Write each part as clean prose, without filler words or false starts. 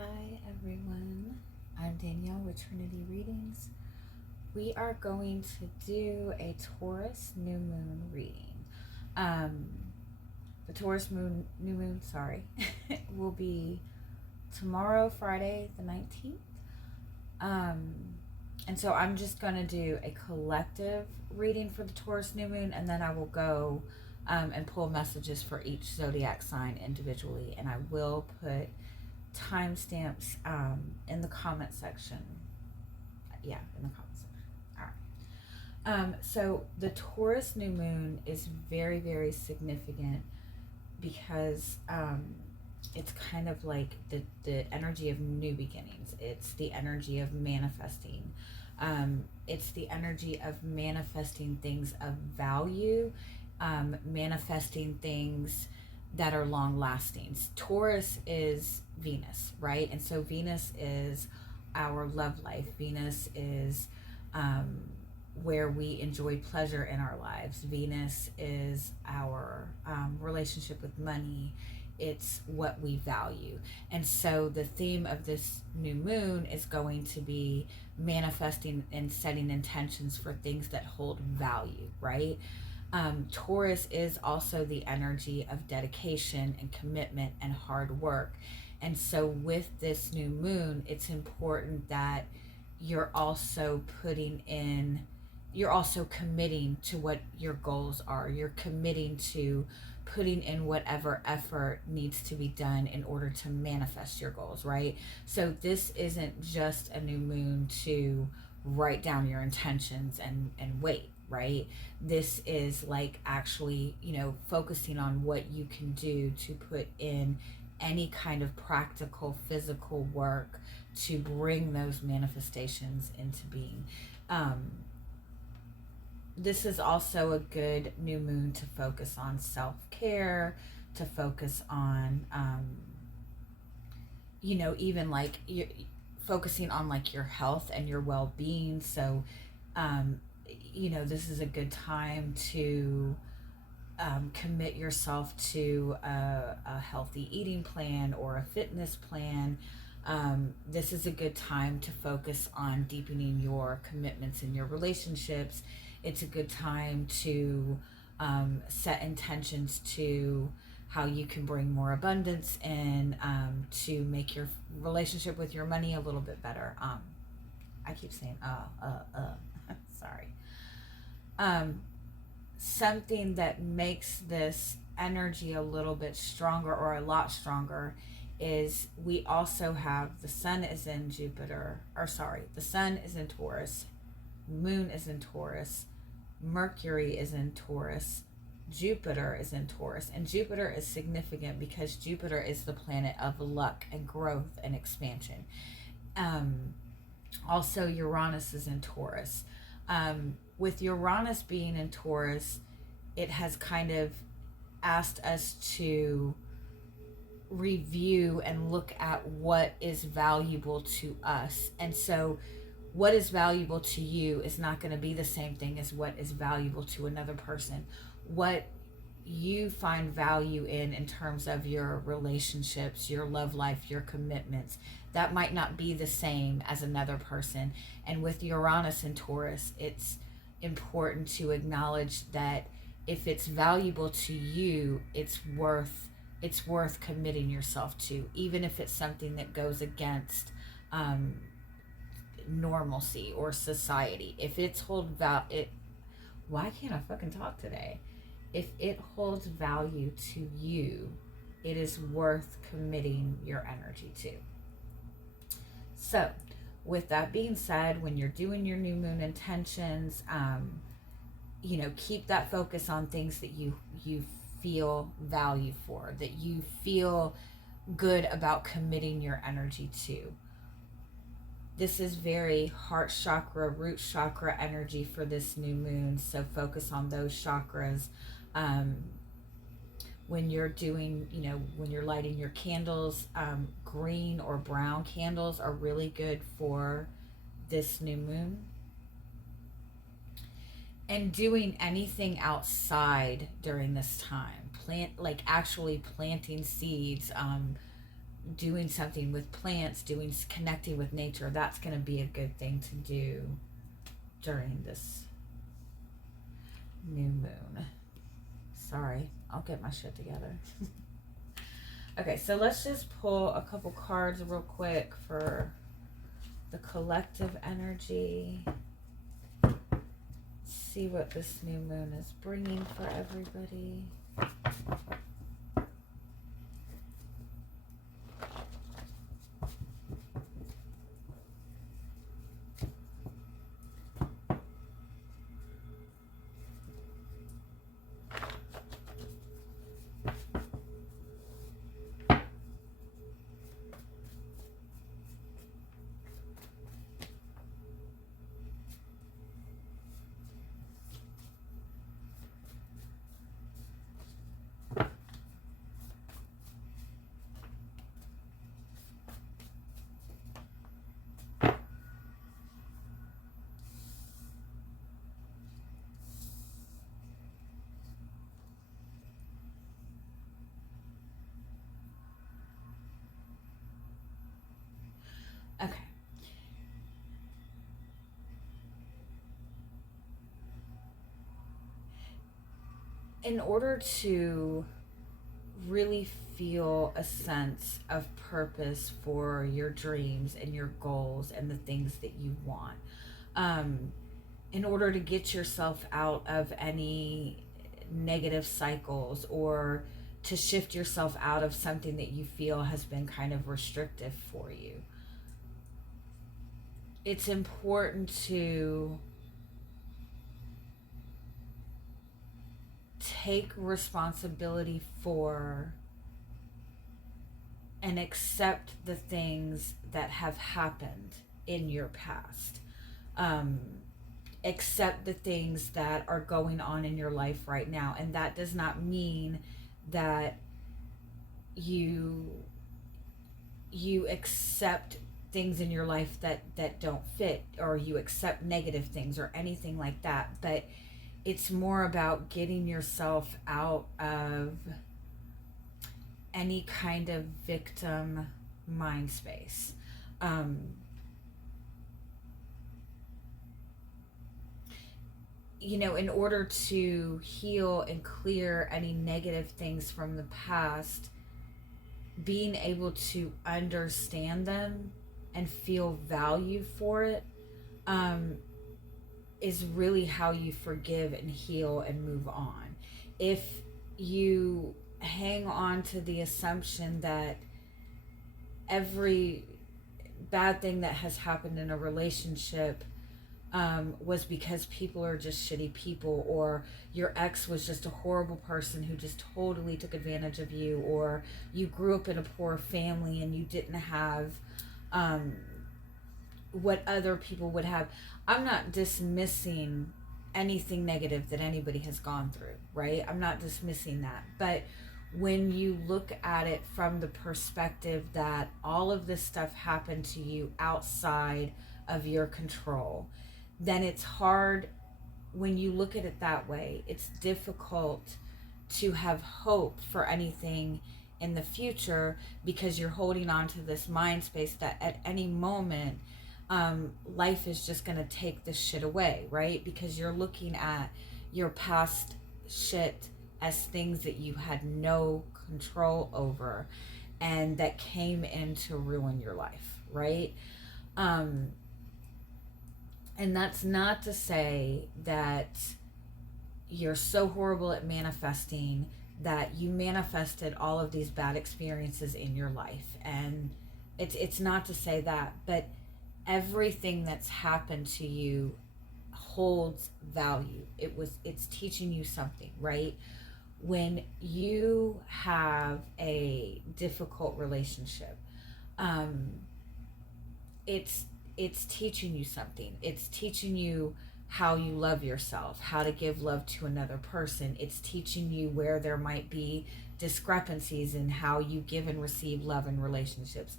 Hi everyone, I'm Danielle with Trinity Readings. We are going to do a Taurus new moon reading. Um, the Taurus new moon, will be tomorrow, Friday the 19th. Um, and so I'm just going to do a collective reading for the Taurus new moon, and then I will go and pull messages for each zodiac sign individually, and I will put timestamps in the comment section. Yeah, in the comment section. All right. So the Taurus new moon is very, very significant because it's kind of like the energy of new beginnings. It's the energy of manifesting. It's the energy of manifesting things of value, manifesting things that are long lasting. Taurus is Venus, right? And so Venus is our love life. Venus is where we enjoy pleasure in our lives. Venus is our relationship with money. It's what we value. And so the theme of this new moon is going to be manifesting and setting intentions for things that hold value, right? Taurus is also the energy of dedication and commitment and hard work. And so, with this new moon, it's important that you're also you're also committing to what your goals are. You're committing to putting in whatever effort needs to be done in order to manifest your goals, right? So, this isn't just a new moon to write down your intentions and wait, right? This is like actually, focusing on what you can do to put in any kind of practical physical work to bring those manifestations into being. This is also a good new moon to focus on self-care, to focus on even like focusing on like your health and your well-being. So this is a good time to commit yourself to a healthy eating plan or a fitness plan. This is a good time to focus on deepening your commitments in your relationships. It's a good time to set intentions to how you can bring more abundance and to make your relationship with your money a little bit better. I keep saying sorry. Something that makes this energy a little bit stronger or a lot stronger is we also have the sun is in the sun is in Taurus, moon is in Taurus, Mercury is in Taurus, Jupiter is in Taurus. And Jupiter is significant because Jupiter is the planet of luck and growth and expansion. Also, Uranus is in Taurus. With Uranus being in Taurus, it has kind of asked us to review and look at what is valuable to us. And so what is valuable to you is not going to be the same thing as what is valuable to another person. What you find value in terms of your relationships, your love life, your commitments, that might not be the same as another person. And with Uranus and Taurus, it's important to acknowledge that if it's valuable to you, it's worth committing yourself to, even if it's something that goes against normalcy or society. If it's why can't I fucking talk today? If it holds value to you, it is worth committing your energy to. So, with that being said, when you're doing your new moon intentions, keep that focus on things that you feel value for, that you feel good about committing your energy to. This is very heart chakra, root chakra energy for this new moon. So focus on those chakras. When you're doing, when you're lighting your candles, green or brown candles are really good for this new moon. And doing anything outside during this time, actually planting seeds, doing something with plants, connecting with nature, that's going to be a good thing to do during this new moon. Sorry, I'll get my shit together. Okay, so let's just pull a couple cards real quick for the collective energy. See what this new moon is bringing for everybody. Okay. In order to really feel a sense of purpose for your dreams and your goals and the things that you want, in order to get yourself out of any negative cycles, or to shift yourself out of something that you feel has been kind of restrictive for you, it's important to take responsibility for and accept the things that have happened in your past. Accept the things that are going on in your life right now. And that does not mean that you accept things in your life that don't fit, or you accept negative things or anything like that. But it's more about getting yourself out of any kind of victim mind space. In order to heal and clear any negative things from the past, being able to understand them and feel value for it, is really how you forgive and heal and move on. If you hang on to the assumption that every bad thing that has happened in a relationship was because people are just shitty people, or your ex was just a horrible person who just totally took advantage of you, or you grew up in a poor family and you didn't have what other people would have. I'm not dismissing anything negative that anybody has gone through, right? I'm not dismissing that. But when you look at it from the perspective that all of this stuff happened to you outside of your control, then it's hard. When you look at it that way, it's difficult to have hope for anything in the future, because you're holding on to this mind space that at any moment life is just going to take this shit away, right? Because you're looking at your past shit as things that you had no control over and that came in to ruin your life, right? And that's not to say that you're so horrible at manifesting that you manifested all of these bad experiences in your life. And it's not to say that, but everything that's happened to you holds value. It's teaching you something, right? When you have a difficult relationship, it's teaching you something. It's teaching you how you love yourself, how to give love to another person. It's teaching you where there might be discrepancies in how you give and receive love in relationships.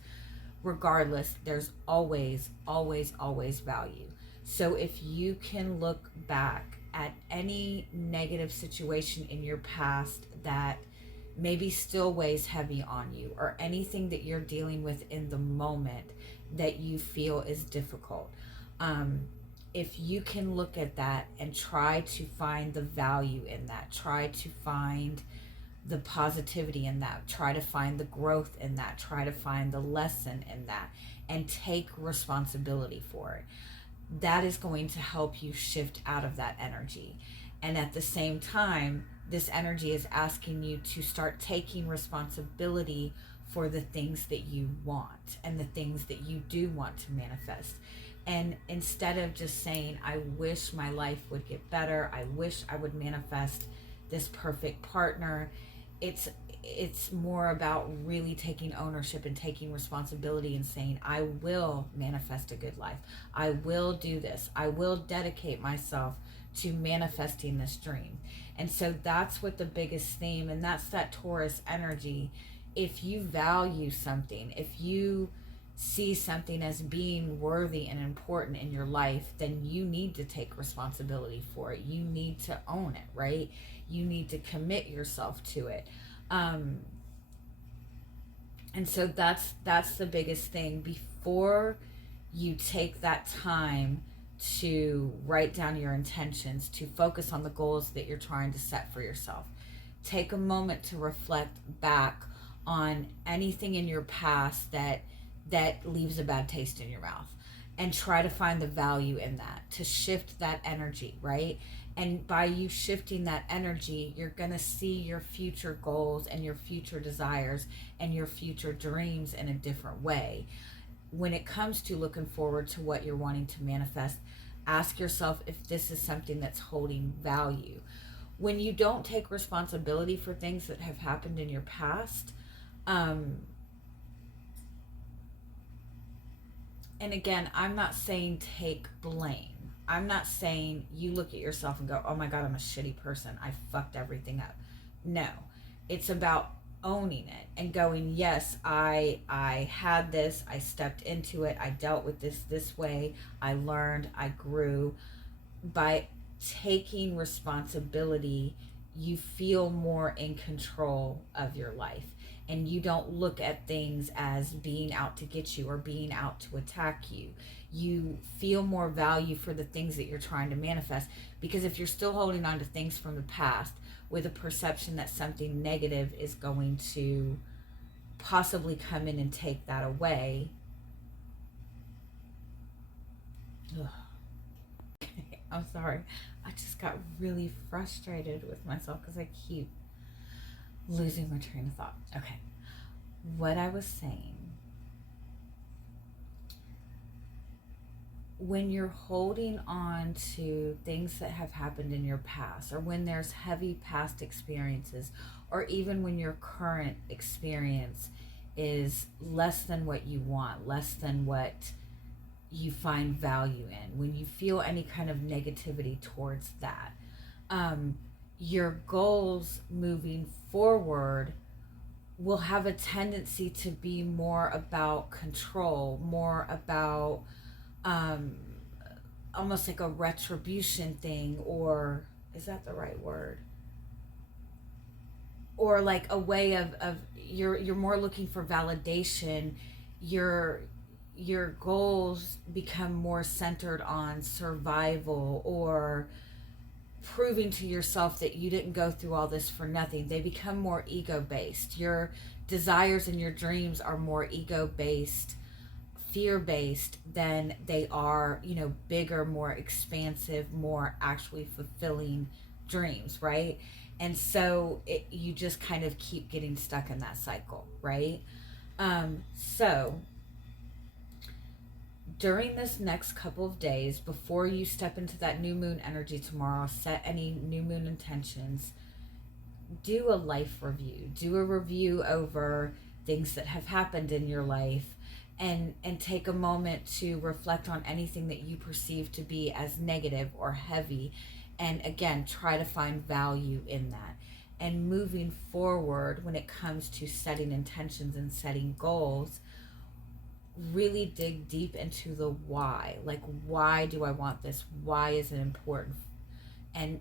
Regardless, there's always value. So if you can look back at any negative situation in your past that maybe still weighs heavy on you, or anything that you're dealing with in the moment that you feel is difficult. Um, if you can look at that and try to find the value in that, try to find the positivity in that, try to find the growth in that, try to find the lesson in that, and take responsibility for it, that is going to help you shift out of that energy. And at the same time, this energy is asking you to start taking responsibility for the things that you want and the things that you do want to manifest. And instead of just saying, I wish my life would get better, I wish I would manifest this perfect partner, it's more about really taking ownership and taking responsibility and saying, I will manifest a good life. I will do this. I will dedicate myself to manifesting this dream. And so that's what the biggest theme, and that's that Taurus energy. If you value something, if you see something as being worthy and important in your life, then you need to take responsibility for it. You need to own it, right? You need to commit yourself to it. And so that's the biggest thing. Before you take that time to write down your intentions, to focus on the goals that you're trying to set for yourself, take a moment to reflect back on anything in your past that leaves a bad taste in your mouth, and try to find the value in that, to shift that energy, right? And by you shifting that energy, you're going to see your future goals and your future desires and your future dreams in a different way. When it comes to looking forward to what you're wanting to manifest, ask yourself if this is something that's holding value. When you don't take responsibility for things that have happened in your past, and again, I'm not saying take blame. I'm not saying you look at yourself and go, oh my God, I'm a shitty person, I fucked everything up. No, it's about owning it and going, yes, I had this, I stepped into it, I dealt with this way, I learned, I grew. By taking responsibility, you feel more in control of your life, and you don't look at things as being out to get you or being out to attack you. You feel more value for the things that you're trying to manifest, because if you're still holding on to things from the past with a perception that something negative is going to possibly come in and take that away. Ugh. I'm sorry. I just got really frustrated with myself because I keep losing my train of thought. Okay. What I was saying, when you're holding on to things that have happened in your past, or when there's heavy past experiences, or even when your current experience is less than what you want, less than what you find value in, when you feel any kind of negativity towards that, your goals moving forward will have a tendency to be more about control, more about almost like a retribution thing, or is that the right word? Or like a way of you're more looking for validation. Your goals become more centered on survival, or proving to yourself that you didn't go through all this for nothing. They become more ego-based. Your desires and your dreams are more ego-based, fear-based, than they are, bigger, more expansive, more actually fulfilling dreams, right? And so you just kind of keep getting stuck in that cycle, right? So during this next couple of days, before you step into that new moon energy tomorrow, set any new moon intentions, do a life review. Do a review over things that have happened in your life, and take a moment to reflect on anything that you perceive to be as negative or heavy, and again, try to find value in that. And moving forward, when it comes to setting intentions and setting goals, really dig deep into the why. Like, why do I want this? Why is it important? And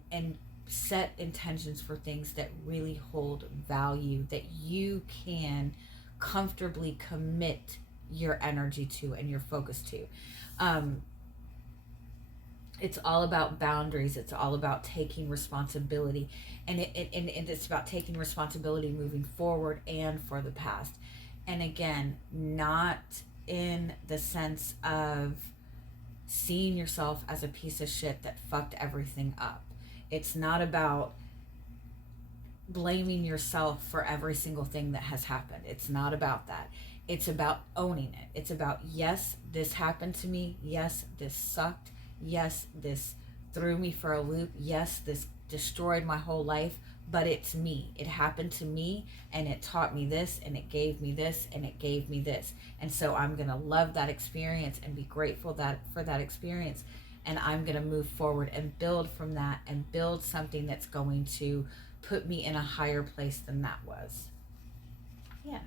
set intentions for things that really hold value, that you can comfortably commit your energy to and your focus to. It's all about boundaries. It's all about taking responsibility, and it's about taking responsibility moving forward and for the past. And again, not in the sense of seeing yourself as a piece of shit that fucked everything up. It's not about blaming yourself for every single thing that has happened. It's not about that. It's about owning it. It's about, yes, this happened to me. Yes, this sucked. Yes, this threw me for a loop. Yes, this destroyed my whole life, but it's me. It happened to me, and it taught me this, and it gave me this, and it gave me this. And so I'm going to love that experience and be grateful for that experience. And I'm going to move forward and build from that and build something that's going to put me in a higher place than that was. Yeah.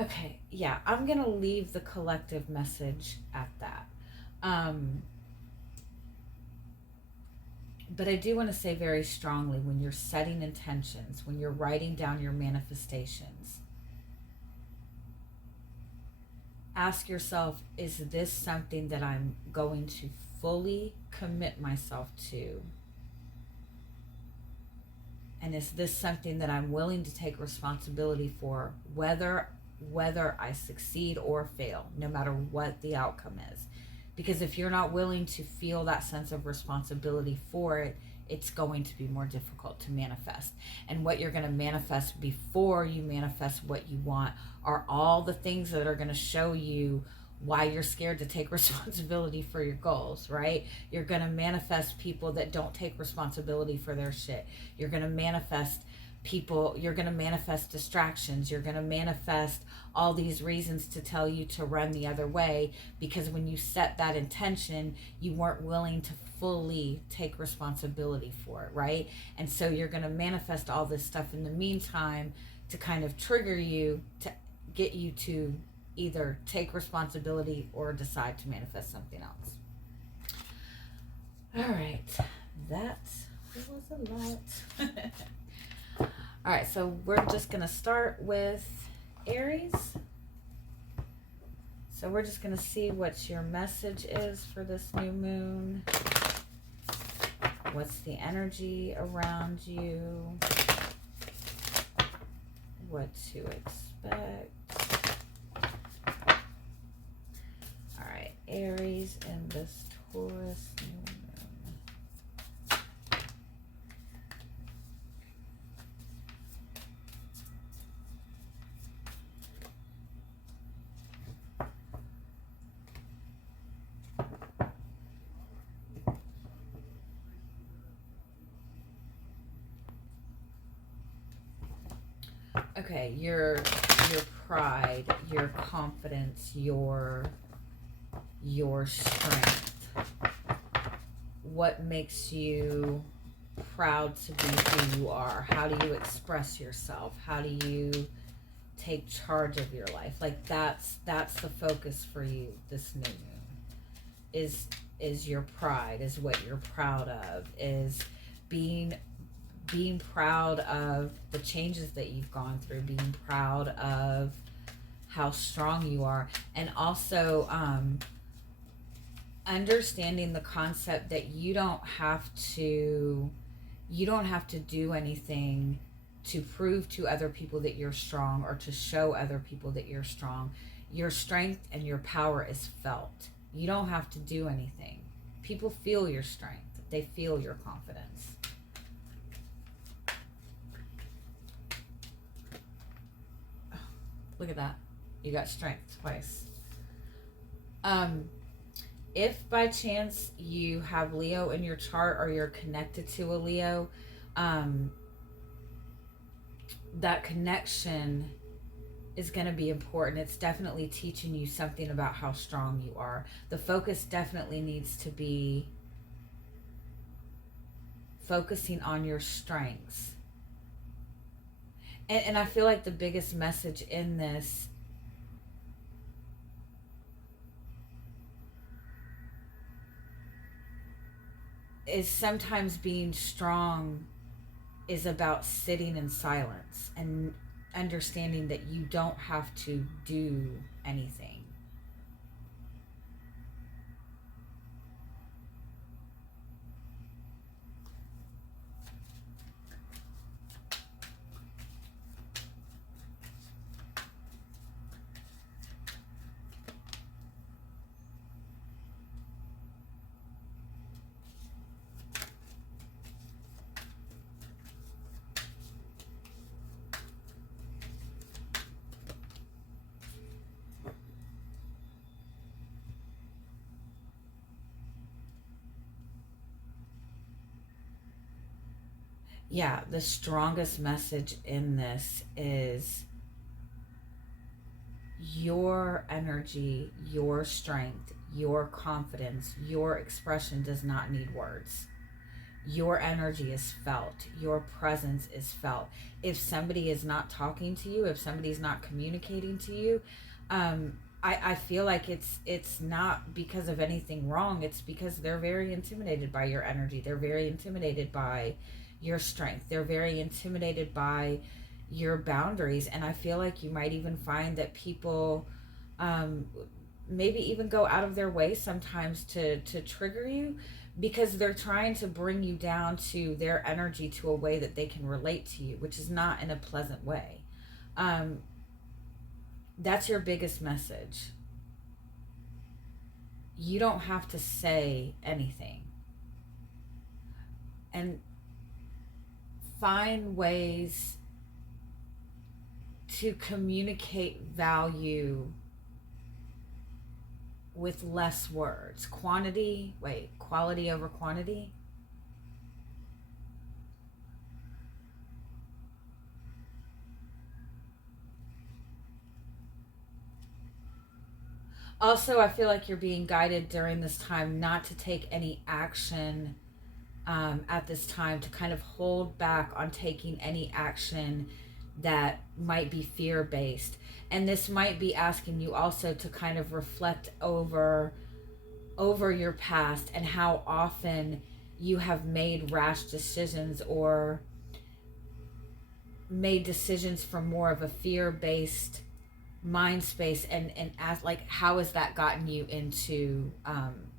Okay, yeah, I'm going to leave the collective message at that. But I do want to say very strongly, when you're setting intentions, when you're writing down your manifestations, ask yourself, is this something that I'm going to fully commit myself to? And is this something that I'm willing to take responsibility for, whether I succeed or fail, no matter what the outcome is? Because if you're not willing to feel that sense of responsibility for it, it's going to be more difficult to manifest. And what you're going to manifest before you manifest what you want are all the things that are going to show you why you're scared to take responsibility for your goals, right? You're going to manifest people that don't take responsibility for their shit. You're going to manifest people, you're going to manifest distractions. You're going to manifest all these reasons to tell you to run the other way, because when you set that intention, you weren't willing to fully take responsibility for it, right? And so you're going to manifest all this stuff in the meantime to kind of trigger you, to get you to either take responsibility or decide to manifest something else. All right, that was a lot. All right, so we're just going to start with Aries. So we're just going to see what your message is for this new moon. What's the energy around you? What to expect? All right, Aries and this Taurus new moon. Okay, your pride, your confidence, your strength. What makes you proud to be who you are? How do you express yourself? How do you take charge of your life? Like that's the focus for you this new moon. Is your pride, is what you're proud of, is being proud of the changes that you've gone through, being proud of how strong you are, and also understanding the concept that you don't have to do anything to prove to other people that you're strong or to show other people that you're strong. Your strength and your power is felt. You don't have to do anything. People feel your strength. They feel your confidence. Look at that. You got strength twice. If by chance you have Leo in your chart or you're connected to a Leo, that connection is going to be important. It's definitely teaching you something about how strong you are. The focus definitely needs to be focusing on your strengths. And I feel like the biggest message in this is sometimes being strong is about sitting in silence and understanding that you don't have to do anything. Yeah, the strongest message in this is your energy, your strength, your confidence, your expression does not need words. Your energy is felt. Your presence is felt. If somebody is not talking to you, if somebody's not communicating to you, I feel like it's not because of anything wrong. It's because they're very intimidated by your energy. They're very intimidated by your strength. They're very intimidated by your boundaries. And I feel like you might even find that people um, maybe even go out of their way sometimes to trigger you because they're trying to bring you down to their energy to a way that they can relate to you, which is not in a pleasant way. Um, that's your biggest message. You don't have to say anything. And find ways to communicate value with less words. Quality over quantity. Also, I feel like you're being guided during this time not to take any action at this time, to kind of hold back on taking any action that might be fear-based. And this might be asking you also to kind of reflect over your past and how often you have made rash decisions or made decisions from more of a fear-based mind space, and ask like, how has that gotten you into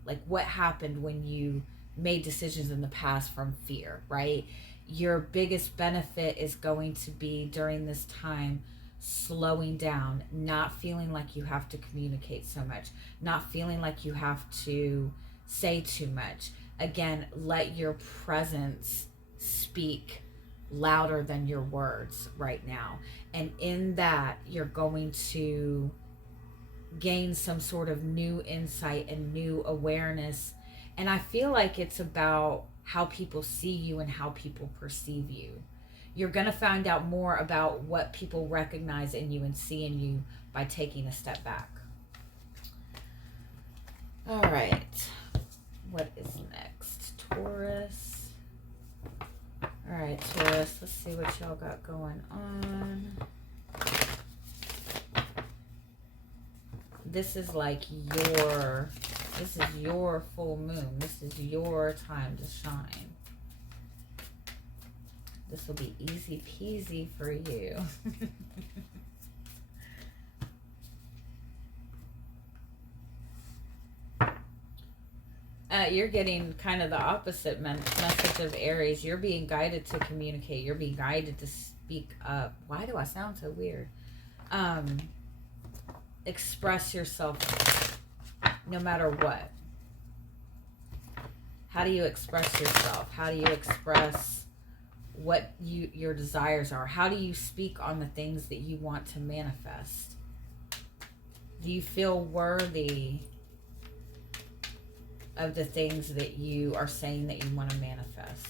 like what happened when you made decisions in the past from fear, right? Your biggest benefit is going to be during this time slowing down, not feeling like you have to communicate so much, not feeling like you have to say too much. Again, let your presence speak louder than your words right now. And in that, you're going to gain some sort of new insight and new awareness. And I feel like it's about how people see you and how people perceive you. You're going to find out more about what people recognize in you and see in you by taking a step back. All right. What is next? Taurus. All right, Taurus. Let's see what y'all got going on. This is like this is your full moon. This is your time to shine. This will be easy peasy for you. You're getting kind of the opposite message of Aries. You're being guided to communicate. You're being guided to speak up. Why do I sound so weird? Express yourself no matter what. How do you express yourself? How do you express what your desires are? How do you speak on the things that you want to manifest? Do you feel worthy of the things that you are saying that you want to manifest?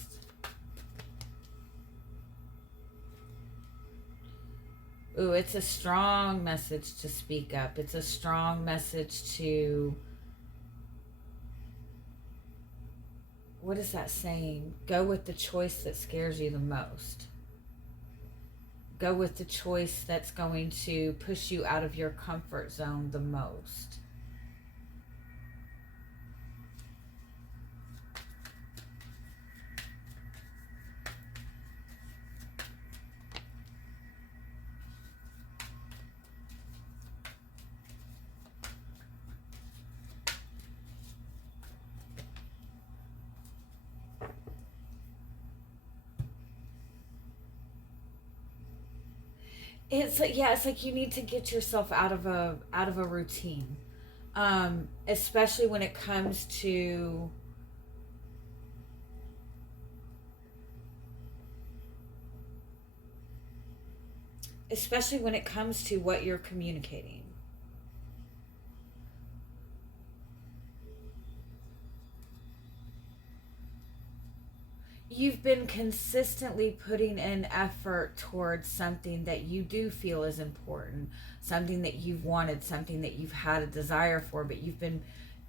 Ooh, it's a strong message to speak up. It's a strong message to, what is that saying? Go with the choice that scares you the most. Go with the choice that's going to push you out of your comfort zone the most. It's like, yeah, it's like you need to get yourself out of a routine, especially when it comes to, especially when it comes to what you're communicating. You've been consistently putting in effort towards something that you do feel is important, something that you've wanted, something that you've had a desire for, but you've been,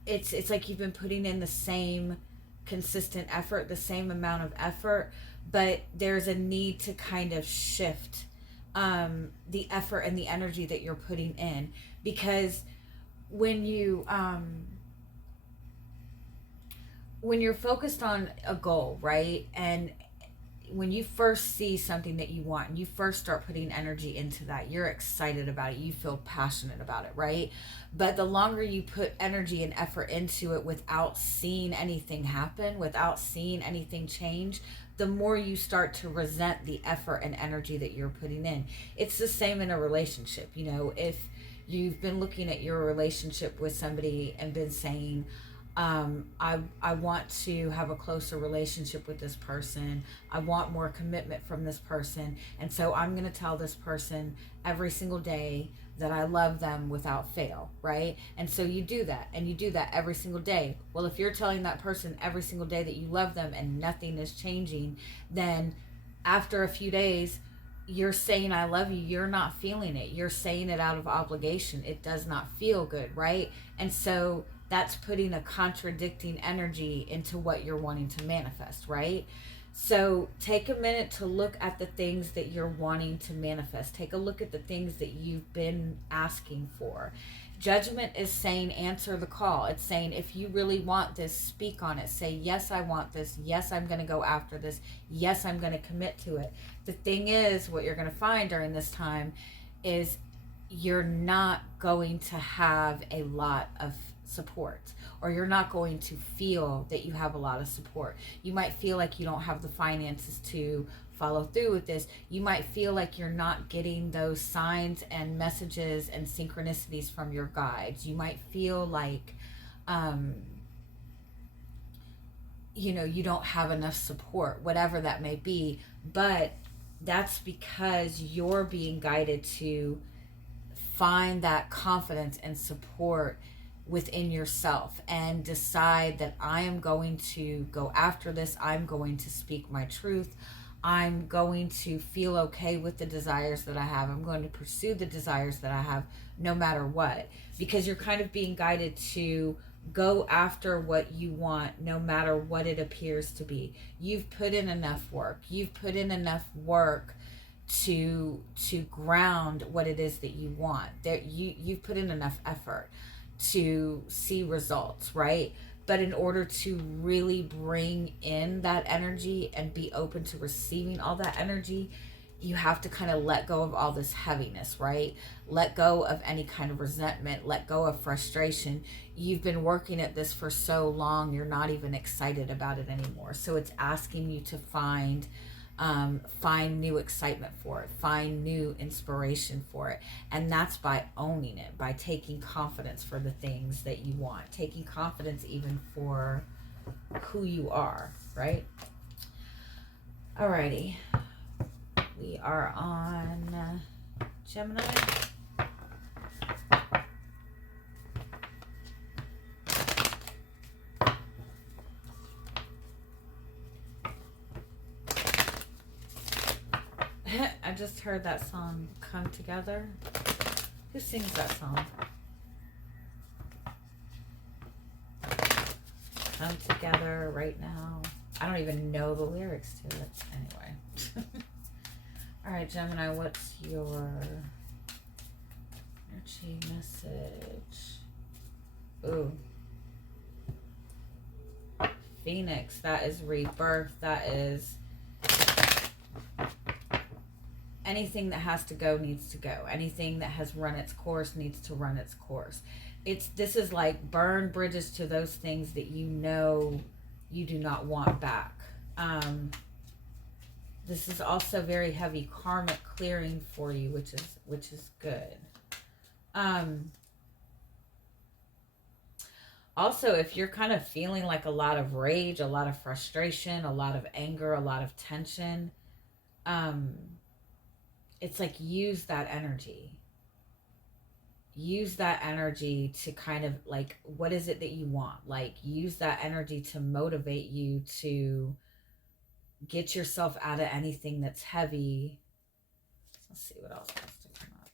it's like you've been putting in the same consistent effort, the same amount of effort, but there's a need to kind of shift the effort and the energy that you're putting in, because when you when you're focused on a goal, right? And when you first see something that you want and you first start putting energy into that, you're excited about it, you feel passionate about it, right? But the longer you put energy and effort into it without seeing anything happen, without seeing anything change, the more you start to resent the effort and energy that you're putting in. It's the same in a relationship. You know, if you've been looking at your relationship with somebody and been saying, I want to have a closer relationship with this person. I want more commitment from this person. And so I'm going to tell this person every single day that I love them without fail, right? And so you do that, and you do that every single day. Well, if you're telling that person every single day that you love them and nothing is changing, then after a few days, you're saying I love you, you're not feeling it. You're saying it out of obligation. It does not feel good, right? And so that's putting a contradicting energy into what you're wanting to manifest, right? So take a minute to look at the things that you're wanting to manifest. Take a look at the things that you've been asking for. Judgment is saying answer the call. It's saying if you really want this, speak on it. Say, yes, I want this. Yes, I'm going to go after this. Yes, I'm going to commit to it. The thing is, what you're going to find during this time is you're not going to have a lot of support, or you're not going to feel that you have a lot of support. You might feel like you don't have the finances to follow through with this. You might feel like you're not getting those signs and messages and synchronicities from your guides. You might feel like you don't have enough support, whatever that may be. But that's because you're being guided to find that confidence and support within yourself and decide that I am going to go after this. I'm going to speak my truth. I'm going to feel okay with the desires that I have. I'm going to pursue the desires that I have no matter what, because you're kind of being guided to go after what you want no matter what it appears to be. You've put in enough work. You've put in enough work to ground what it is that you want. That you've put in enough effort to see results, right? But in order to really bring in that energy and be open to receiving all that energy, you have to kind of let go of all this heaviness, right? Let go of any kind of resentment, let go of frustration. You've been working at this for so long, you're not even excited about it anymore. So it's asking you to find new excitement for it, find new inspiration for it. And that's by owning it, by taking confidence for the things that you want, taking confidence even for who you are, right? Alrighty. We are on Gemini. I just heard that song, Come Together. Who sings that song? Come Together right now. I don't even know the lyrics to it. Anyway. All right, Gemini, what's your energy message? Ooh. Phoenix, that is rebirth. That is anything that has to go needs to go. Anything that has run its course needs to run its course. This is like burn bridges to those things that you know you do not want back. This is also very heavy karmic clearing for you, which is good. Also, if you're kind of feeling like a lot of rage, a lot of frustration, a lot of anger, a lot of tension, it's like use that energy. Use that energy to kind of like, what is it that you want? Like, use that energy to motivate you to get yourself out of anything that's heavy. Let's see what else wants to come up.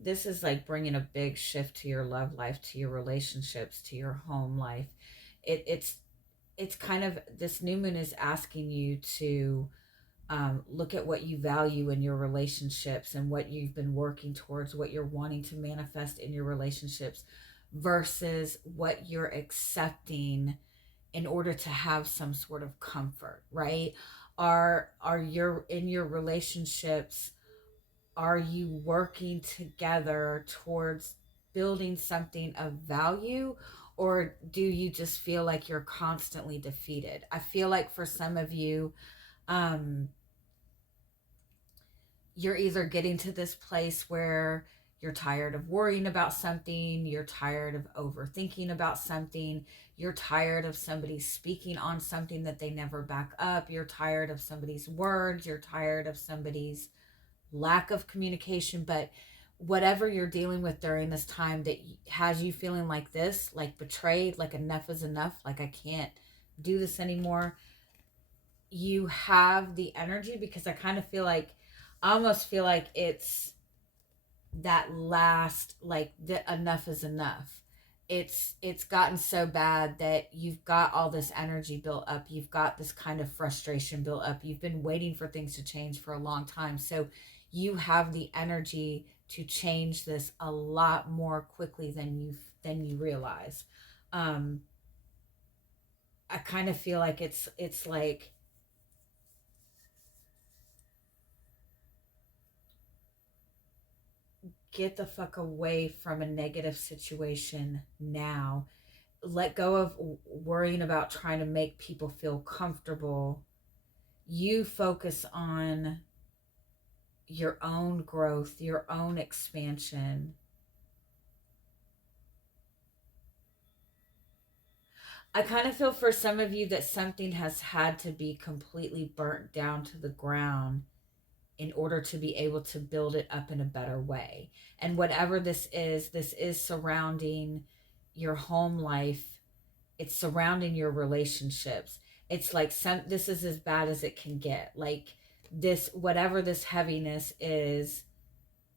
This is like bringing a big shift to your love life, to your relationships, to your home life. It's kind of, this new moon is asking you to look at what you value in your relationships and what you've been working towards, what you're wanting to manifest in your relationships versus what you're accepting in order to have some sort of comfort, right? Are your in your relationships, are you working together towards building something of value, or do you just feel like you're constantly defeated? I feel like for some of you, um, you're either getting to this place where you're tired of worrying about something, you're tired of overthinking about something, you're tired of somebody speaking on something that they never back up, you're tired of somebody's words, you're tired of somebody's lack of communication. But whatever you're dealing with during this time that has you feeling like this, like betrayed, like enough is enough, like I can't do this anymore, you have the energy, because I kind of feel like, I almost feel like it's that last, like the enough is enough. It's gotten so bad that you've got all this energy built up, you've got this kind of frustration built up, you've been waiting for things to change for a long time, so you have the energy to change this a lot more quickly than you realize. I kind of feel like it's like, get the fuck away from a negative situation now. Let go of worrying about trying to make people feel comfortable. You focus on your own growth, your own expansion. I kind of feel for some of you that something has had to be completely burnt down to the ground in order to be able to build it up in a better way. And whatever this is surrounding your home life, it's surrounding your relationships. It's like this is as bad as it can get. Like this, whatever this heaviness is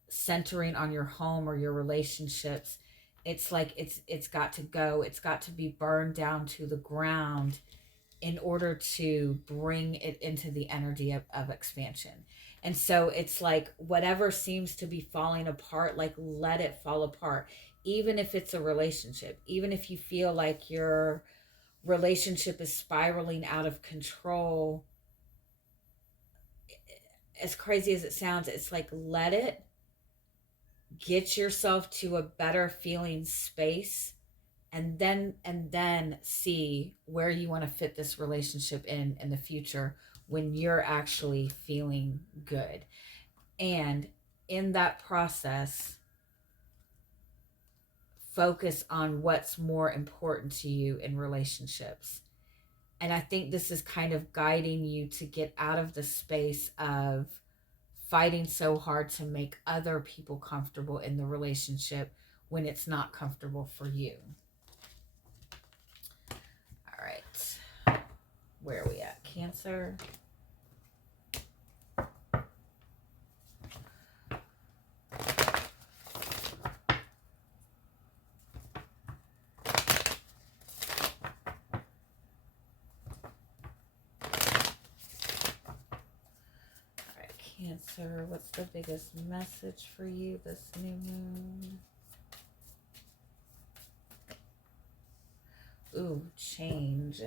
centering on your home or your relationships, it's like it's got to go. It's got to be burned down to the ground in order to bring it into the energy of expansion. And so it's like whatever seems to be falling apart, like let it fall apart. Even if it's a relationship, even if you feel like your relationship is spiraling out of control, as crazy as it sounds, it's like let it, get yourself to a better feeling space, and then see where you want to fit this relationship in the future when you're actually feeling good. And in that process, focus on what's more important to you in relationships. And I think this is kind of guiding you to get out of the space of fighting so hard to make other people comfortable in the relationship when it's not comfortable for you. All right. Where are we at? Cancer. Cancer, what's the biggest message for you this new moon? Ooh, change.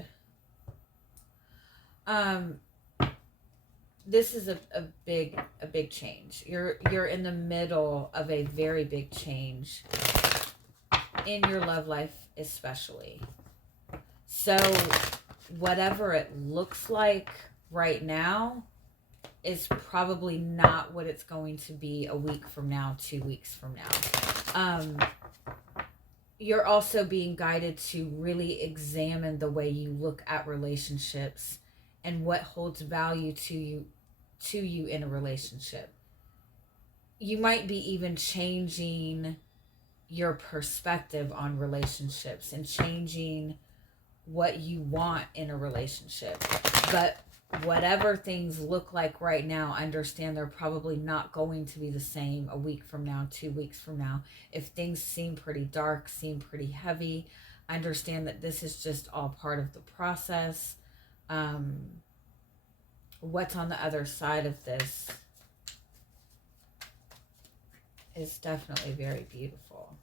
This is a big change. You're in the middle of a very big change in your love life, especially. So whatever it looks like right now is probably not what it's going to be a week from now, 2 weeks from now. You're also being guided to really examine the way you look at relationships and what holds value to you in a relationship. You might be even changing your perspective on relationships and changing what you want in a relationship. But whatever things look like right now, understand they're probably not going to be the same a week from now, 2 weeks from now. If things seem pretty dark, seem pretty heavy, understand that this is just all part of the process. What's on the other side of this is definitely very beautiful.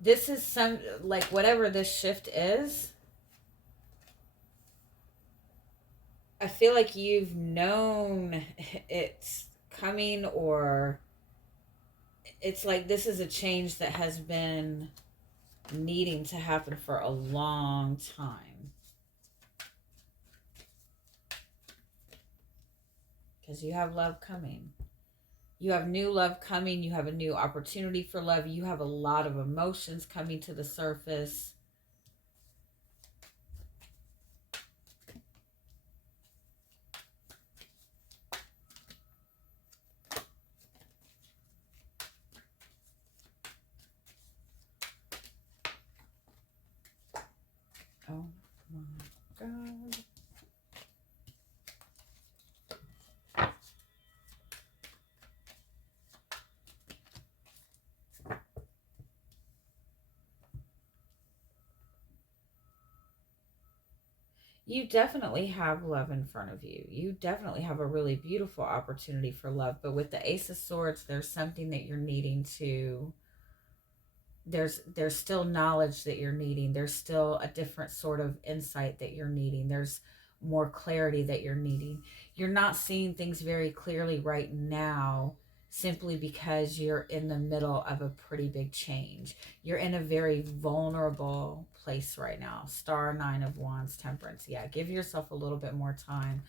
This is some, like, whatever this shift is, I feel like you've known it's coming, or it's like this is a change that has been needing to happen for a long time. Because you have love coming. You have new love coming. You have a new opportunity for love. You have a lot of emotions coming to the surface. Oh my God. You definitely have love in front of you. You definitely have a really beautiful opportunity for love. But with the Ace of Swords, there's something that you're needing to... There's still knowledge that you're needing. There's still a different sort of insight that you're needing. There's more clarity that you're needing. You're not seeing things very clearly right now simply because you're in the middle of a pretty big change. You're in a very vulnerable place right now. Star, 9 of Wands, Temperance. Yeah, give yourself a little bit more time.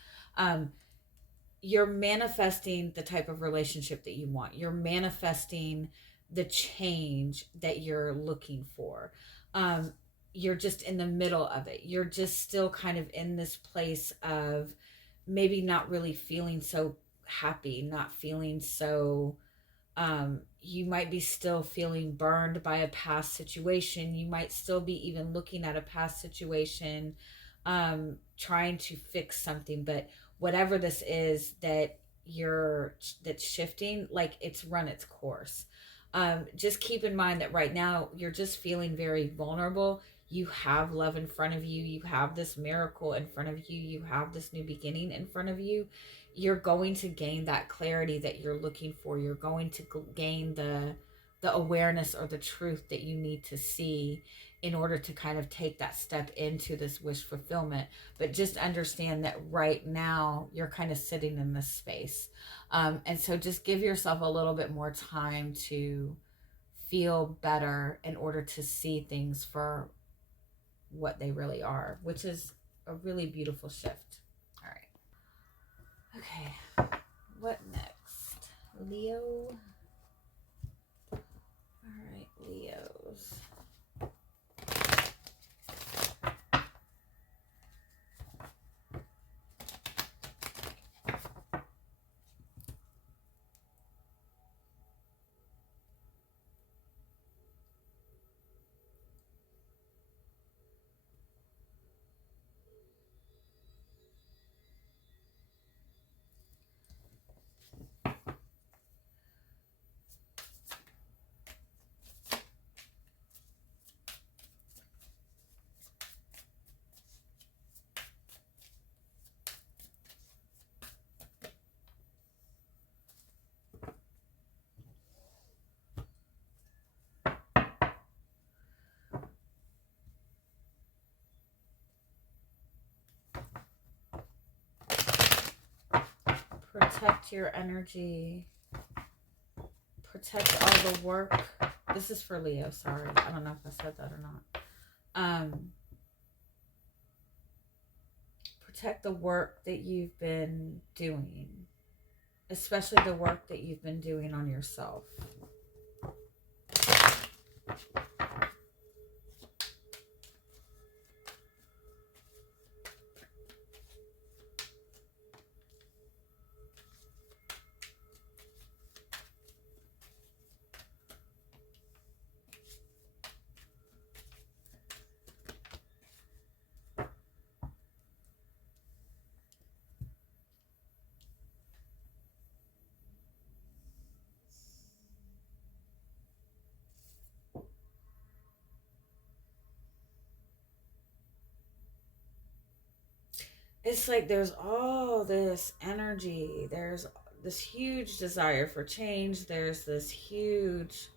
You're manifesting the type of relationship that you want. You're manifesting the change that you're looking for. You're just in the middle of it. You're just still kind of in this place of maybe not really feeling so happy, not feeling so... you might be still feeling burned by a past situation. You might still be even looking at a past situation, trying to fix something. But whatever this is that's shifting, like, it's run its course. Just keep in mind that right now you're just feeling very vulnerable. You have love in front of you. You have this miracle in front of you. You have this new beginning in front of you. You're going to gain that clarity that you're looking for. You're going to gain the awareness or the truth that you need to see in order to kind of take that step into this wish fulfillment. But just understand that right now you're kind of sitting in this space. And so just give yourself a little bit more time to feel better in order to see things for what they really are, which is a really beautiful shift. All right. Okay. What next? Leo. All right, Leos. protect your energy. Protect all the work. This is for Leo, sorry. I don't know if I said that or not. Protect the work that you've been doing, especially the work that you've been doing on yourself. It's like there's all this energy. There's this huge desire for change. There's this huge...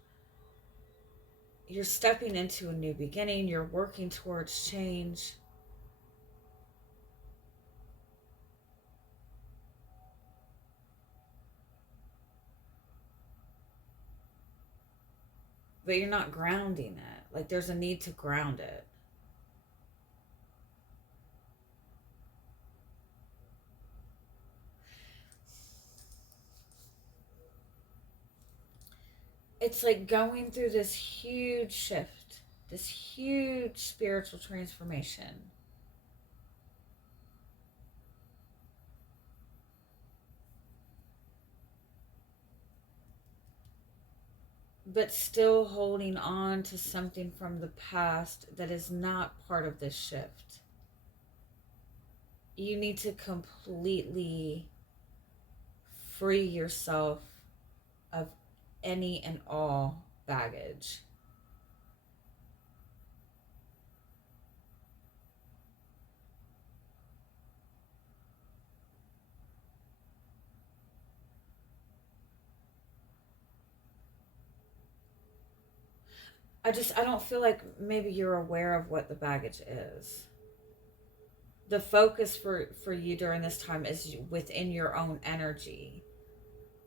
You're stepping into a new beginning. You're working towards change. But you're not grounding it. Like there's a need to ground it. It's like going through this huge shift, this huge spiritual transformation. But still holding on to something from the past that is not part of this shift. You need to completely free yourself of any and all baggage. I don't feel like maybe you're aware of what the baggage is. The focus for you during this time is within your own energy,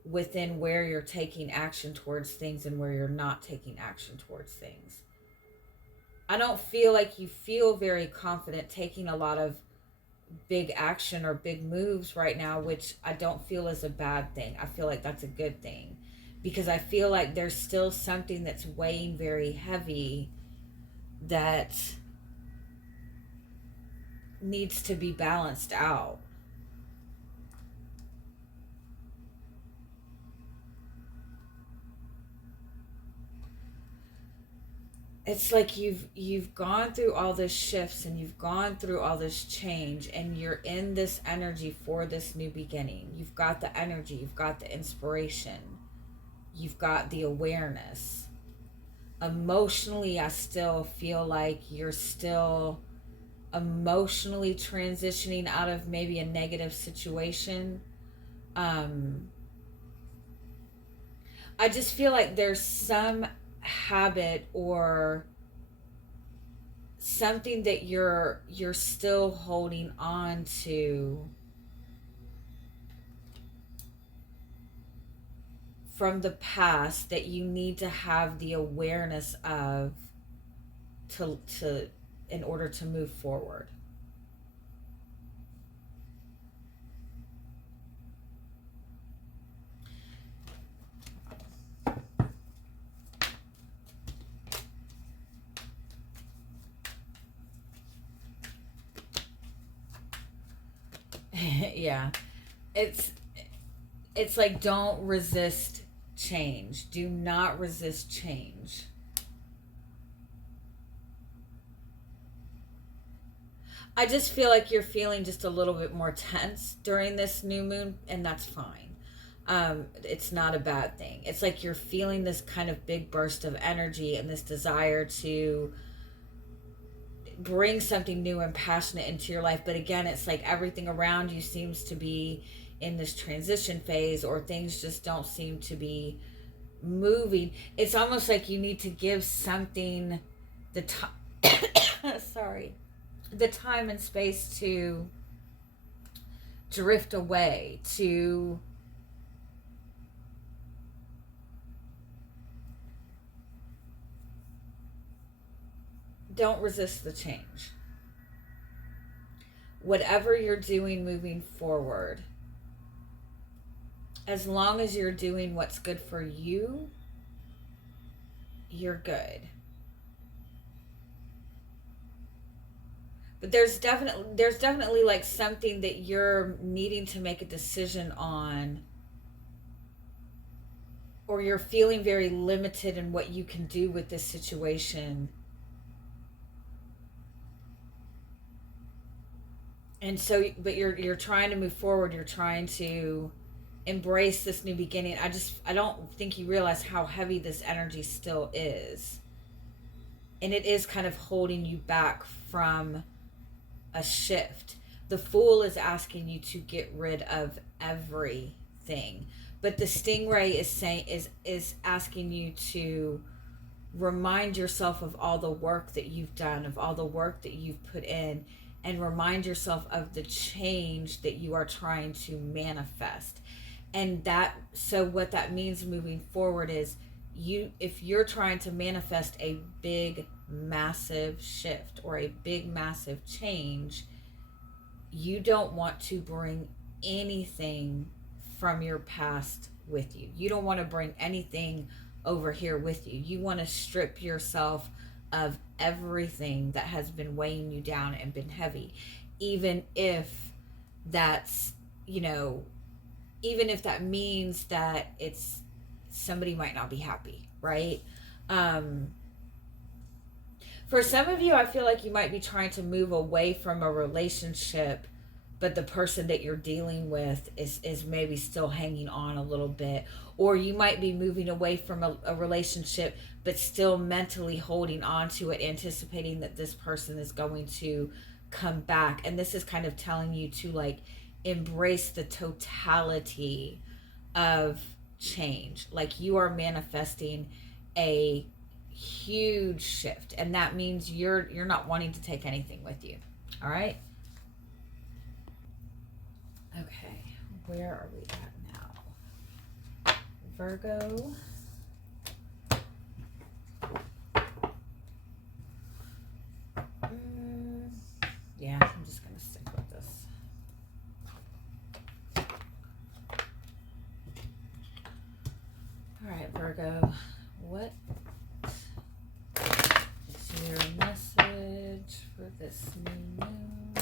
within where you're taking action towards things and where you're not taking action towards things. I don't feel like you feel very confident taking a lot of big action or big moves right now, which I don't feel is a bad thing. I feel like that's a good thing, because I feel like there's still something that's weighing very heavy that needs to be balanced out. It's like you've gone through all this shifts and you've gone through all this change, and you're in this energy for this new beginning. You've got the energy, you've got the inspiration, you've got the awareness. Emotionally, I still feel like you're still emotionally transitioning out of maybe a negative situation. I just feel like there's some habit or something that you're still holding on to from the past that you need to have the awareness of to in order to move forward. Yeah. It's like, don't resist change. Do not resist change. I just feel like you're feeling just a little bit more tense during this new moon, and that's fine. It's not a bad thing. It's like you're feeling this kind of big burst of energy and this desire to bring something new and passionate into your life. But again, it's like everything around you seems to be in this transition phase, or things just don't seem to be moving. It's almost like you need to give something the time sorry, the time and space to drift away, to don't resist the change. Whatever you're doing moving forward, as long as you're doing what's good for you, you're good. But there's definitely like something that you're needing to make a decision on, or you're feeling very limited in what you can do with this situation. And so, but you're trying to move forward, you're trying to embrace this new beginning. I don't think you realize how heavy this energy still is. And it is kind of holding you back from a shift. The Fool is asking you to get rid of everything, but the Stingray is saying is asking you to remind yourself of all the work that you've done, of all the work that you've put in, and remind yourself of the change that you are trying to manifest. And so what that means moving forward is, if you're trying to manifest a big massive shift or a big massive change, you don't want to bring anything from your past with you. You don't want to bring anything over here with you. You want to strip yourself of everything that has been weighing you down and been heavy, even if that's, even if that means that it's somebody might not be happy, right? For some of you, I feel like you might be trying to move away from a relationship, but the person that you're dealing with is maybe still hanging on a little bit. Or you might be moving away from a relationship, but still mentally holding on to it, anticipating that this person is going to come back. And this is kind of telling you to like embrace the totality of change. Like you are manifesting a huge shift, and that means you're not wanting to take anything with you. All right. Okay, where are we at now? Virgo. Yeah, I'm just gonna stick with this. All right, Virgo, what is your message for this new moon?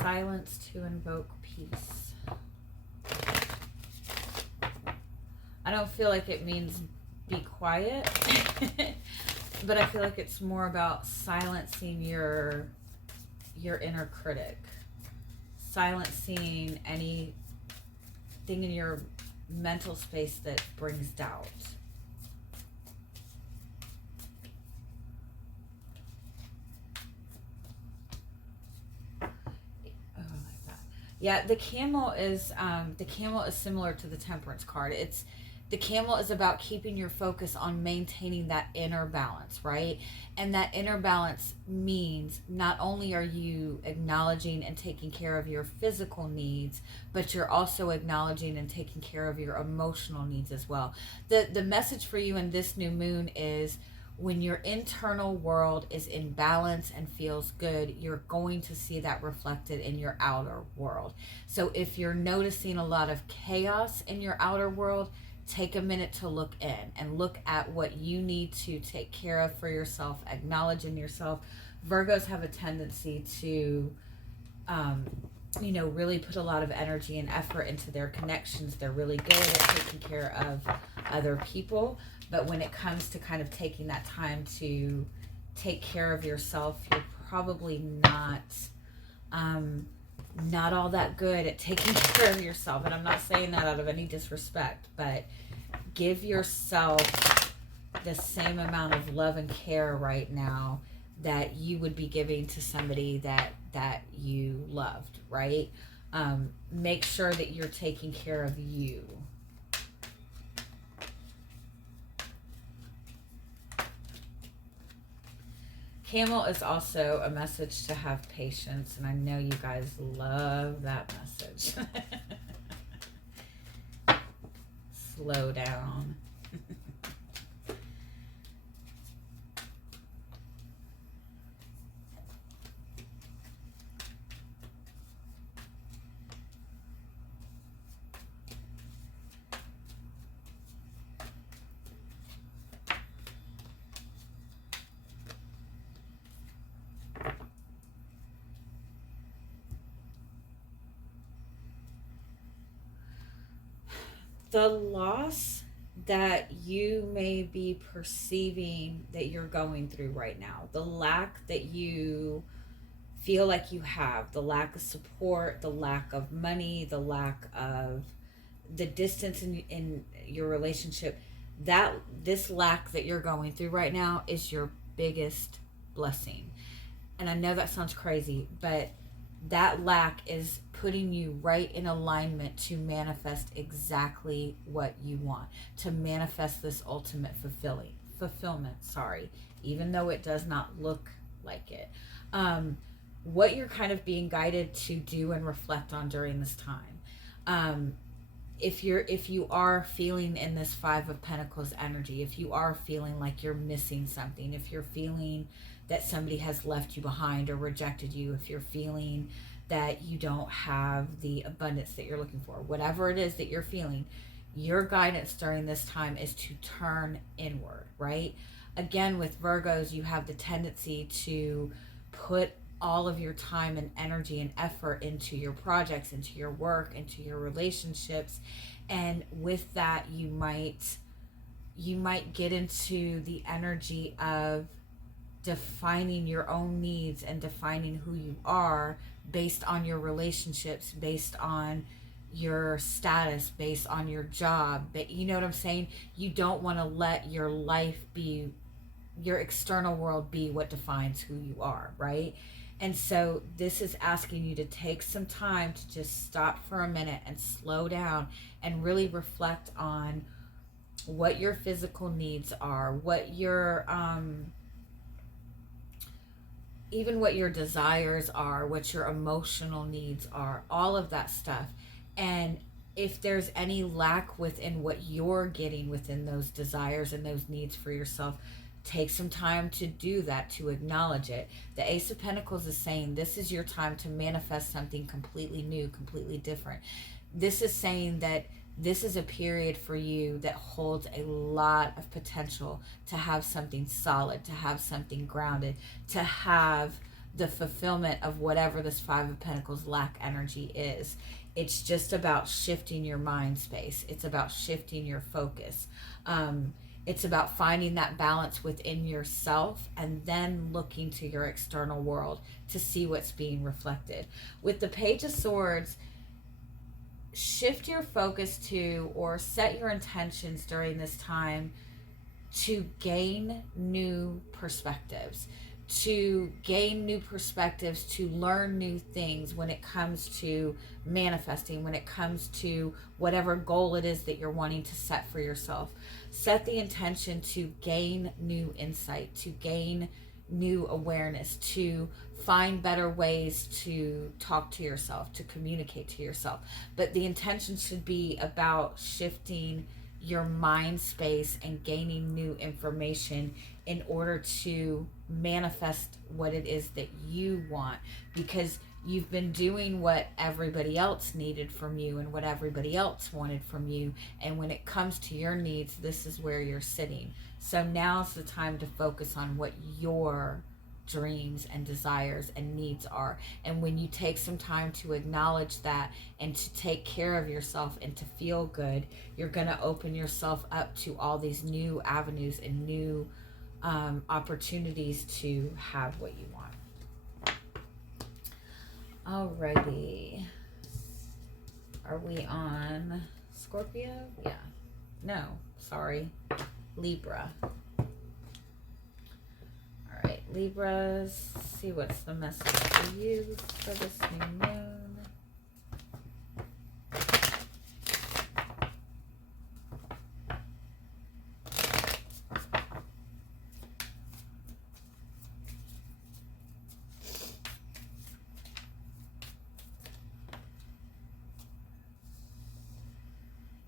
Silence to invoke peace. I don't feel like it means be quiet, but I feel like it's more about silencing your inner critic. Silencing anything in your mental space that brings doubt. Oh, like that. Yeah, the camel is similar to the Temperance card. The camel is about keeping your focus on maintaining that inner balance, right? And that inner balance means not only are you acknowledging and taking care of your physical needs, but you're also acknowledging and taking care of your emotional needs as well. The message for you in this new moon is, when your internal world is in balance and feels good, you're going to see that reflected in your outer world. So if you're noticing a lot of chaos in your outer world, take a minute to look in and look at what you need to take care of for yourself, acknowledge in yourself. Virgos have a tendency to, really put a lot of energy and effort into their connections. They're really good at taking care of other people. But when it comes to kind of taking that time to take care of yourself, you're probably not all that good at taking care of yourself. And I'm not saying that out of any disrespect, but give yourself the same amount of love and care right now that you would be giving to somebody that you loved, right? Make sure that you're taking care of you. Camel is also a message to have patience, and I know you guys love that message. slow down. The loss that you may be perceiving that you're going through right now, the lack that you feel like you have, the lack of support, the lack of money, the lack of the distance in your relationship, that this lack that you're going through right now is your biggest blessing. And I know that sounds crazy, but that lack is putting you right in alignment to manifest exactly what you want, to manifest this ultimate fulfillment, sorry, even though it does not look like it. What you're kind of being guided to do and reflect on during this time. If you are feeling in this Five of Pentacles energy, if you are feeling like you're missing something, if you're feeling that somebody has left you behind or rejected you, if you're feeling that you don't have the abundance that you're looking for, whatever it is that you're feeling, your guidance during this time is to turn inward, right? Again, with Virgos, you have the tendency to put all of your time and energy and effort into your projects, into your work, into your relationships. And with that, you might get into the energy of defining your own needs and defining who you are based on your relationships, based on your status, based on your job. But you know what I'm saying? You don't want to let your life be, your external world be what defines who you are, right? And so this is asking you to take some time to just stop for a minute and slow down and really reflect on what your physical needs are, what your even what your desires are, what your emotional needs are, all of that stuff. And if there's any lack within what you're getting within those desires and those needs for yourself, take some time to do that, to acknowledge it. The Ace of Pentacles is saying this is your time to manifest something completely new, completely different. This is saying that this is a period for you that holds a lot of potential to have something solid, to have something grounded, to have the fulfillment of whatever this Five of Pentacles lack energy is. It's just about shifting your mind space. It's about shifting your focus. It's about finding that balance within yourself and then looking to your external world to see what's being reflected. With the Page of Swords, shift your focus to, or set your intentions during this time to gain new perspectives, to learn new things when it comes to manifesting, when it comes to whatever goal it is that you're wanting to set for yourself. Set the intention to gain new insight, to gain new awareness, to find better ways to talk to yourself, to communicate to yourself. But the intention should be about shifting your mind space and gaining new information in order to manifest what it is that you want, because you've been doing what everybody else needed from you and what everybody else wanted from you, and when it comes to your needs, this is where you're sitting. So now's the time to focus on what your dreams and desires and needs are. And when you take some time to acknowledge that and to take care of yourself and to feel good, you're going to open yourself up to all these new avenues and new opportunities to have what you want. Alrighty. Are we on Scorpio? Yeah. No, sorry. Libra. Alright, Libras. See what's the message for you for this new moon.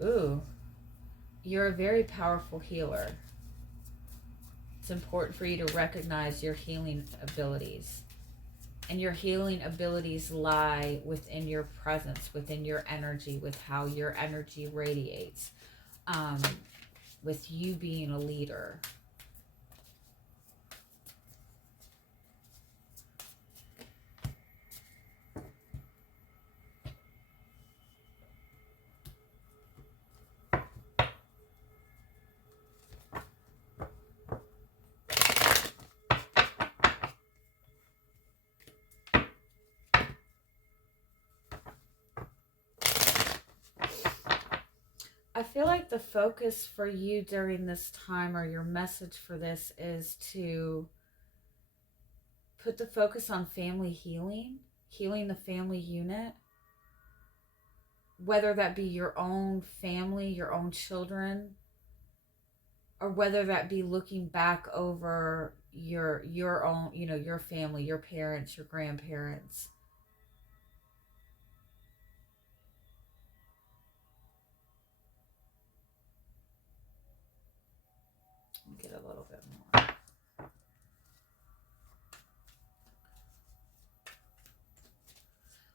Ooh. you're a very powerful healer. It's important for you to recognize your healing abilities. And your healing abilities lie within your presence, within your energy, with how your energy radiates, with you being a leader. I feel like the focus for you during this time, or your message for this, is to put the focus on family healing, healing the family unit, whether that be your own family, your own children, or whether that be looking back over your own, your family, your parents, your grandparents. Get a little bit more.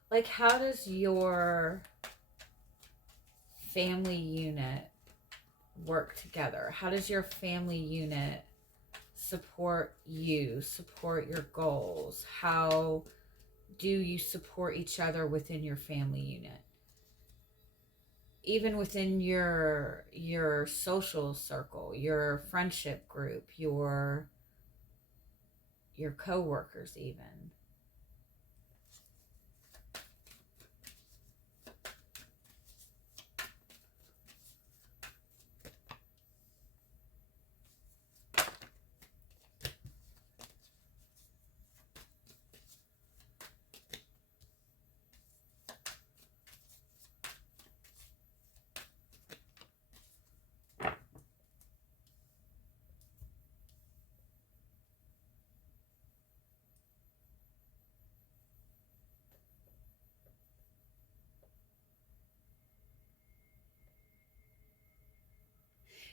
Like, how does your family unit work together? How does your family unit support you, support your goals? How do you support each other within your family unit? Even within your social circle, your friendship group, your coworkers even.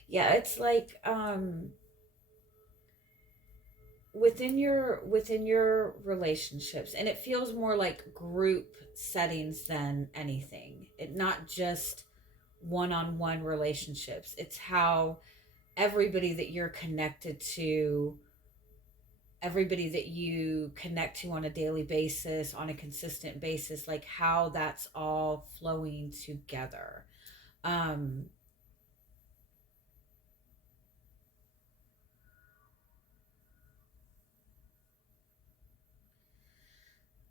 Yeah, it's like within your relationships, and it feels more like group settings than anything. It not just one-on-one relationships. It's how everybody that you're connected to, everybody that you connect to on a daily basis, on a consistent basis, like how that's all flowing together. um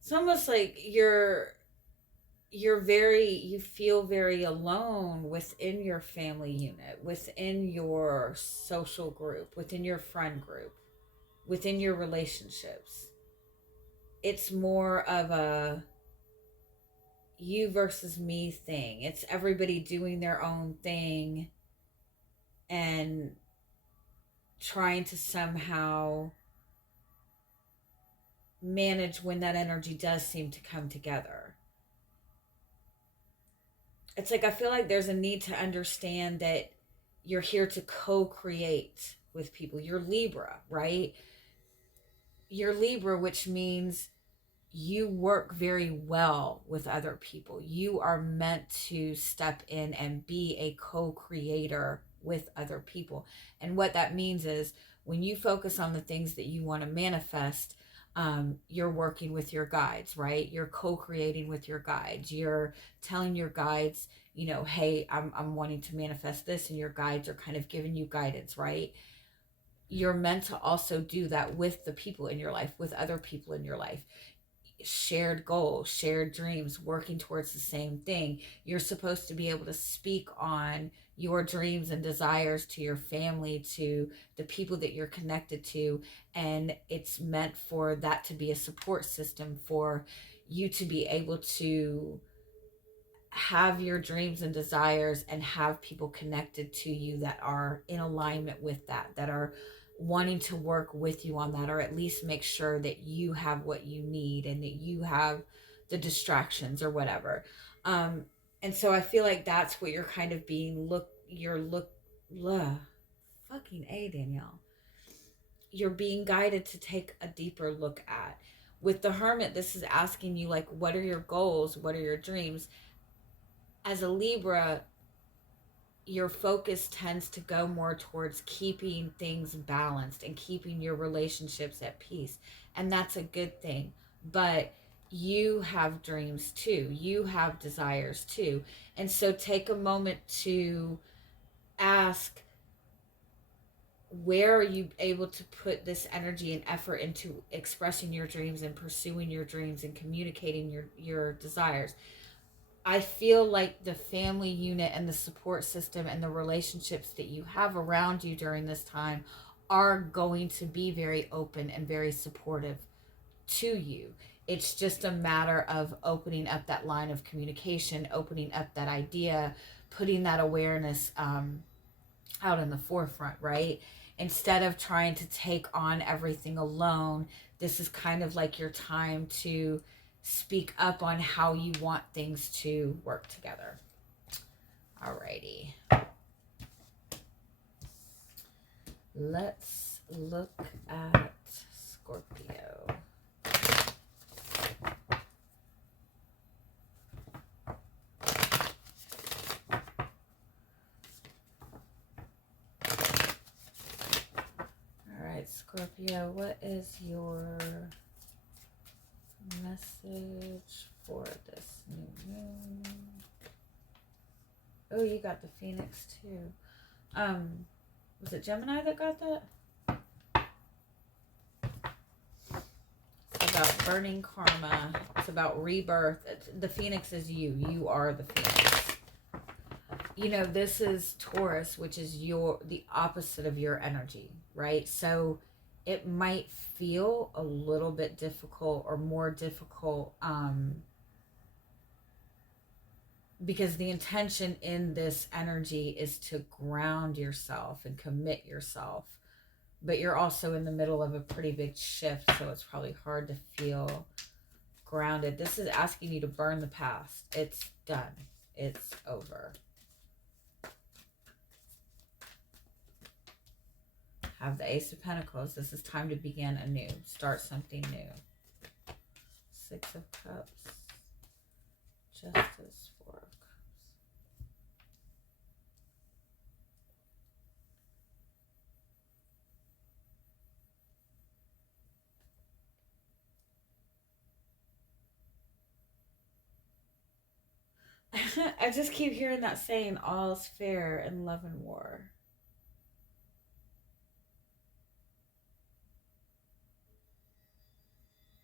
it's almost like you feel very alone within your family unit, within your social group, within your friend group, within your relationships. It's more of a you versus me thing. It's everybody doing their own thing and trying to somehow manage when that energy does seem to come together. It's like I feel like there's a need to understand that you're here to co-create with people. You're Libra, right? You're Libra, which means you work very well with other people. You are meant to step in and be a co-creator with other people. And what that means is when you focus on the things that you want to manifest, you're working with your guides, right? You're co-creating with your guides. You're telling your guides, hey, I'm wanting to manifest this, and your guides are kind of giving you guidance, right? You're meant to also do that with the people in your life, with other people in your life. Shared goals, shared dreams, working towards the same thing. You're supposed to be able to speak on your dreams and desires to your family, to the people that you're connected to, and it's meant for that to be a support system for you to be able to have your dreams and desires and have people connected to you that are in alignment with that are wanting to work with you on that, or at least make sure that you have what you need and that you have the distractions or whatever. And so I feel like that's what you're kind of being fucking A, Danielle. You're being guided to take a deeper look at. With the Hermit, this is asking you, like, what are your goals? What are your dreams? As a Libra, your focus tends to go more towards keeping things balanced and keeping your relationships at peace. And that's a good thing. But you have dreams too. You have desires too. And so take a moment to ask, where are you able to put this energy and effort into expressing your dreams and pursuing your dreams and communicating your desires? I feel like the family unit and the support system and the relationships that you have around you during this time are going to be very open and very supportive to you. It's just a matter of opening up that line of communication, opening up that idea, putting that awareness out in the forefront, right? Instead of trying to take on everything alone, this is kind of like your time to speak up on how you want things to work together. Alrighty. Let's look at Scorpio. Alright, Scorpio, what is your message for this new moon? Oh, you got the Phoenix too. Was it Gemini that got that? It's about burning karma. It's about rebirth. The Phoenix is you. You are the Phoenix. You know, this is Taurus, which is the opposite of your energy, right? So it might feel a little bit difficult or more difficult, because the intention in this energy is to ground yourself and commit yourself. But you're also in the middle of a pretty big shift, so it's probably hard to feel grounded. This is asking you to burn the past. It's done. It's over. Have the Ace of Pentacles. This is time to begin anew. Start something new. Six of Cups. Justice. Four of Cups. I just keep hearing that saying, all's fair in love and war.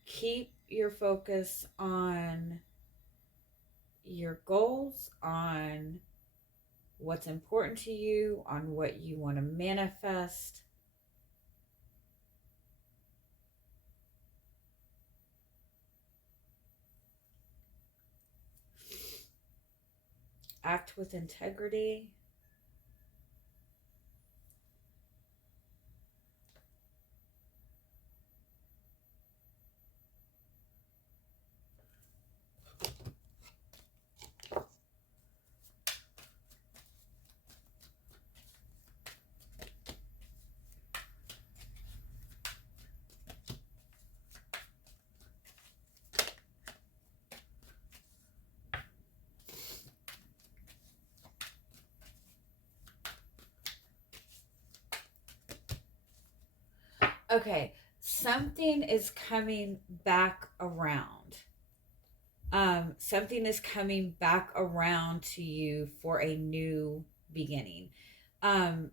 Keep your focus on your goals, on what's important to you, on what you want to manifest. Act with integrity. Okay, something is coming back around. Something is coming back around to you for a new beginning. Um,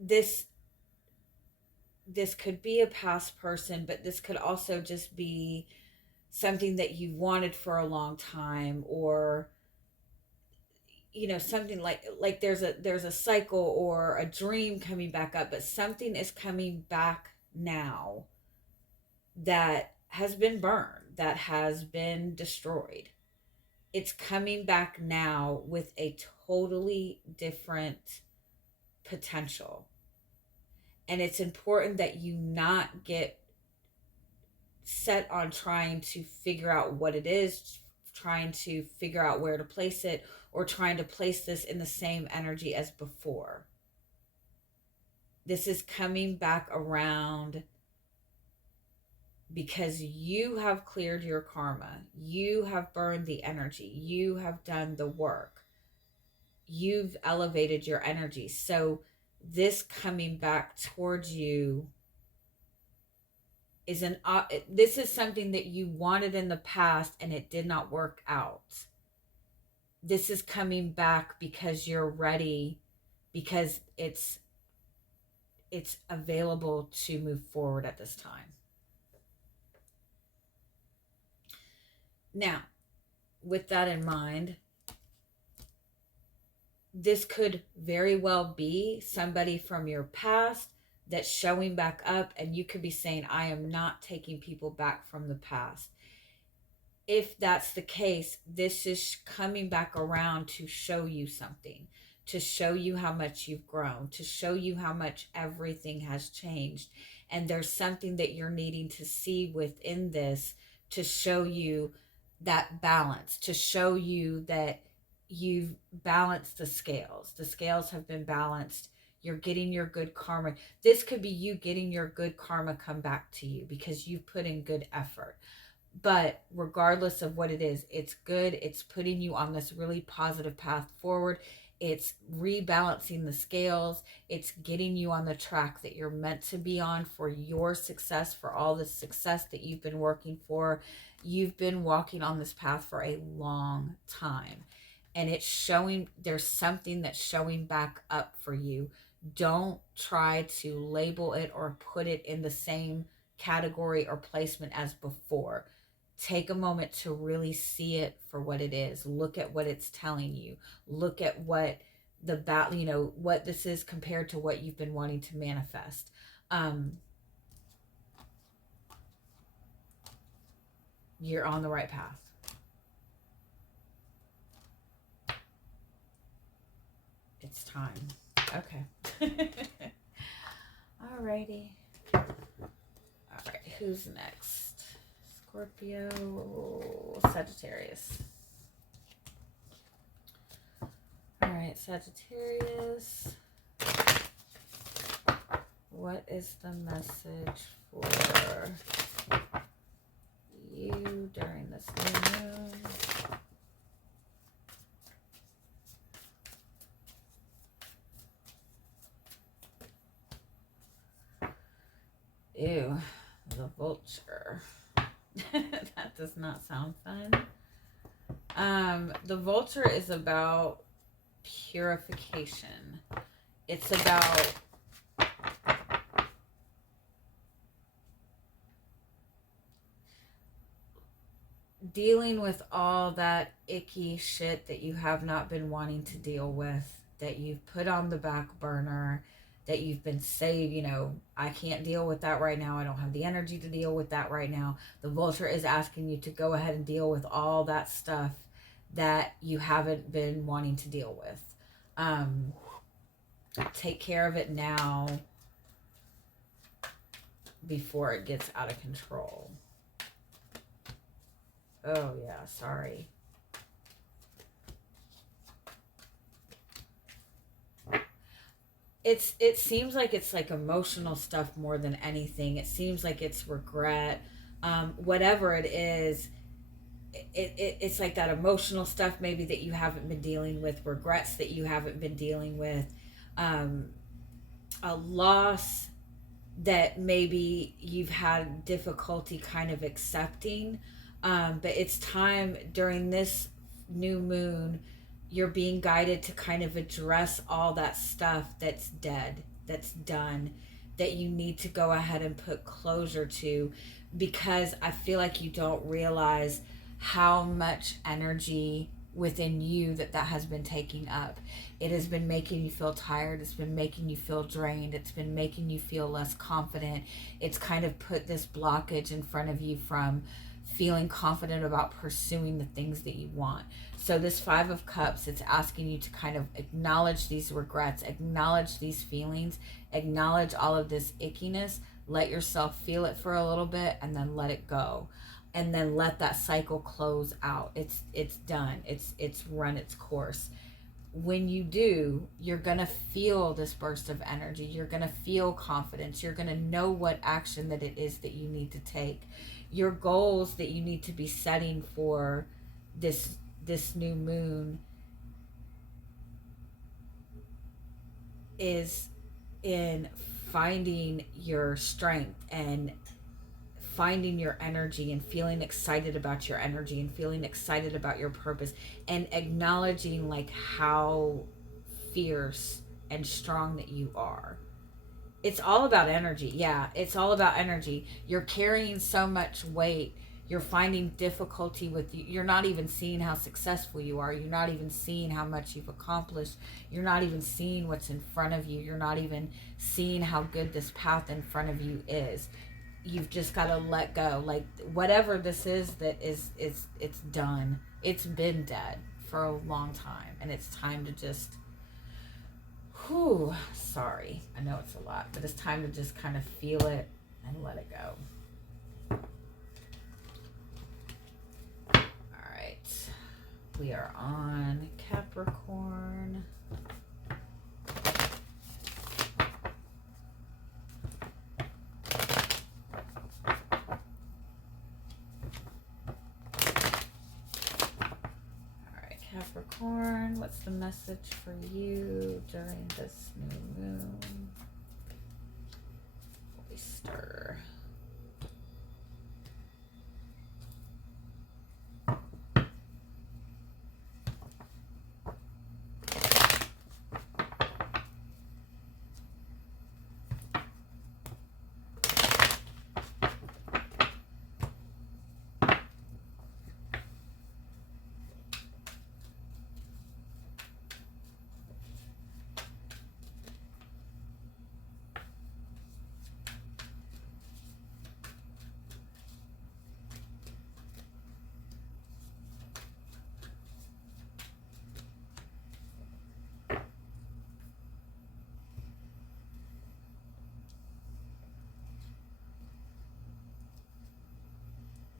this could be a past person, but this could also just be something that you wanted for a long time, or something like there's a cycle or a dream coming back up, but something is coming back now that has been burned, that has been destroyed. It's coming back now with a totally different potential. And it's important that you not get set on trying to figure out what it is, trying to figure out where to place it, or trying to place this in the same energy as before. This is coming back around because you have cleared your karma. You have burned the energy. You have done the work. You've elevated your energy. So this coming back towards you is this is something that you wanted in the past and it did not work out. This is coming back because you're ready, because it's available to move forward at this time. Now, with that in mind, this could very well be somebody from your past that's showing back up, and you could be saying, I am not taking people back from the past. If that's the case, this is coming back around to show you something, to show you how much you've grown, to show you how much everything has changed. And there's something that you're needing to see within this to show you that balance, to show you that you've balanced the scales. The scales have been balanced. You're getting your good karma. This could be you getting your good karma come back to you because you've put in good effort. But regardless of what it is, it's good. It's putting you on this really positive path forward. It's rebalancing the scales. It's getting you on the track that you're meant to be on for your success, for all the success that you've been working for. You've been walking on this path for a long time. And it's showing, there's something that's showing back up for you. Don't try to label it or put it in the same category or placement as before. Take a moment to really see it for what it is. Look at what it's telling you. Look at what what this is compared to what you've been wanting to manifest. You're on the right path. It's time. Okay. Alrighty. Alright, who's next? Scorpio, Sagittarius. Alright, Sagittarius. What is the message for you during this new moon? Ew, the vulture. That does not sound fun. The vulture is about purification. It's about dealing with all that icky shit that you have not been wanting to deal with, that you've put on the back burner, that you've been saying, I can't deal with that right now. I don't have the energy to deal with that right now. The vulture is asking you to go ahead and deal with all that stuff that you haven't been wanting to deal with. Take care of it now before it gets out of control. Oh yeah, sorry. It seems like it's like emotional stuff more than anything. It seems like it's regret. Whatever it is, it's like that emotional stuff maybe that you haven't been dealing with, regrets that you haven't been dealing with, a loss that maybe you've had difficulty kind of accepting. But it's time during this new moon, you're being guided to kind of address all that stuff that's dead, that's done, that you need to go ahead and put closure to, because I feel like you don't realize how much energy within you that has been taking up. It has been making you feel tired. It's been making you feel drained. It's been making you feel less confident. It's kind of put this blockage in front of you from feeling confident about pursuing the things that you want. So this Five of Cups, it's asking you to kind of acknowledge these regrets, acknowledge these feelings, acknowledge all of this ickiness, let yourself feel it for a little bit, and then let it go. and then let that cycle close out. It's done. It's run its course. When you do, you're going to feel this burst of energy. You're going to feel confidence. You're going to know what action that it is that you need to take. Your goals that you need to be setting for this new moon is in finding your strength and finding your energy and feeling excited about your energy and feeling excited about your purpose and acknowledging like how fierce and strong that you are. It's all about energy. Yeah, it's all about energy. You're carrying so much weight. You're finding difficulty with you. You're not even seeing how successful you are. You're not even seeing how much you've accomplished. You're not even seeing what's in front of you. You're not even seeing how good this path in front of you is. You've just got to let go. Like whatever this is that is it's done. It's been dead for a long time, and it's time to just sorry. I know it's a lot, but it's time to just kind of feel it and let it go. All right. We are on Capricorn. Capricorn, what's the message for you during this new moon? We stir.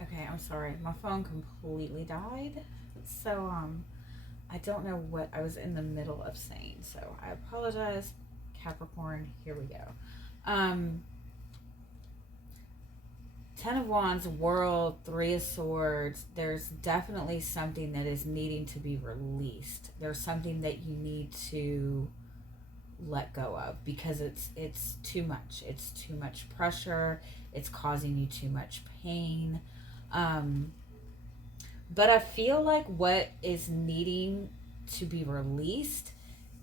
Okay, I'm sorry. My phone completely died. So, I don't know what I was in the middle of saying. So, I apologize. Capricorn, here we go. 10 of Wands, World, 3 of Swords. There's definitely something that is needing to be released. There's something that you need to let go of because it's too much. It's too much pressure. It's causing you too much pain. But I feel like what is needing to be released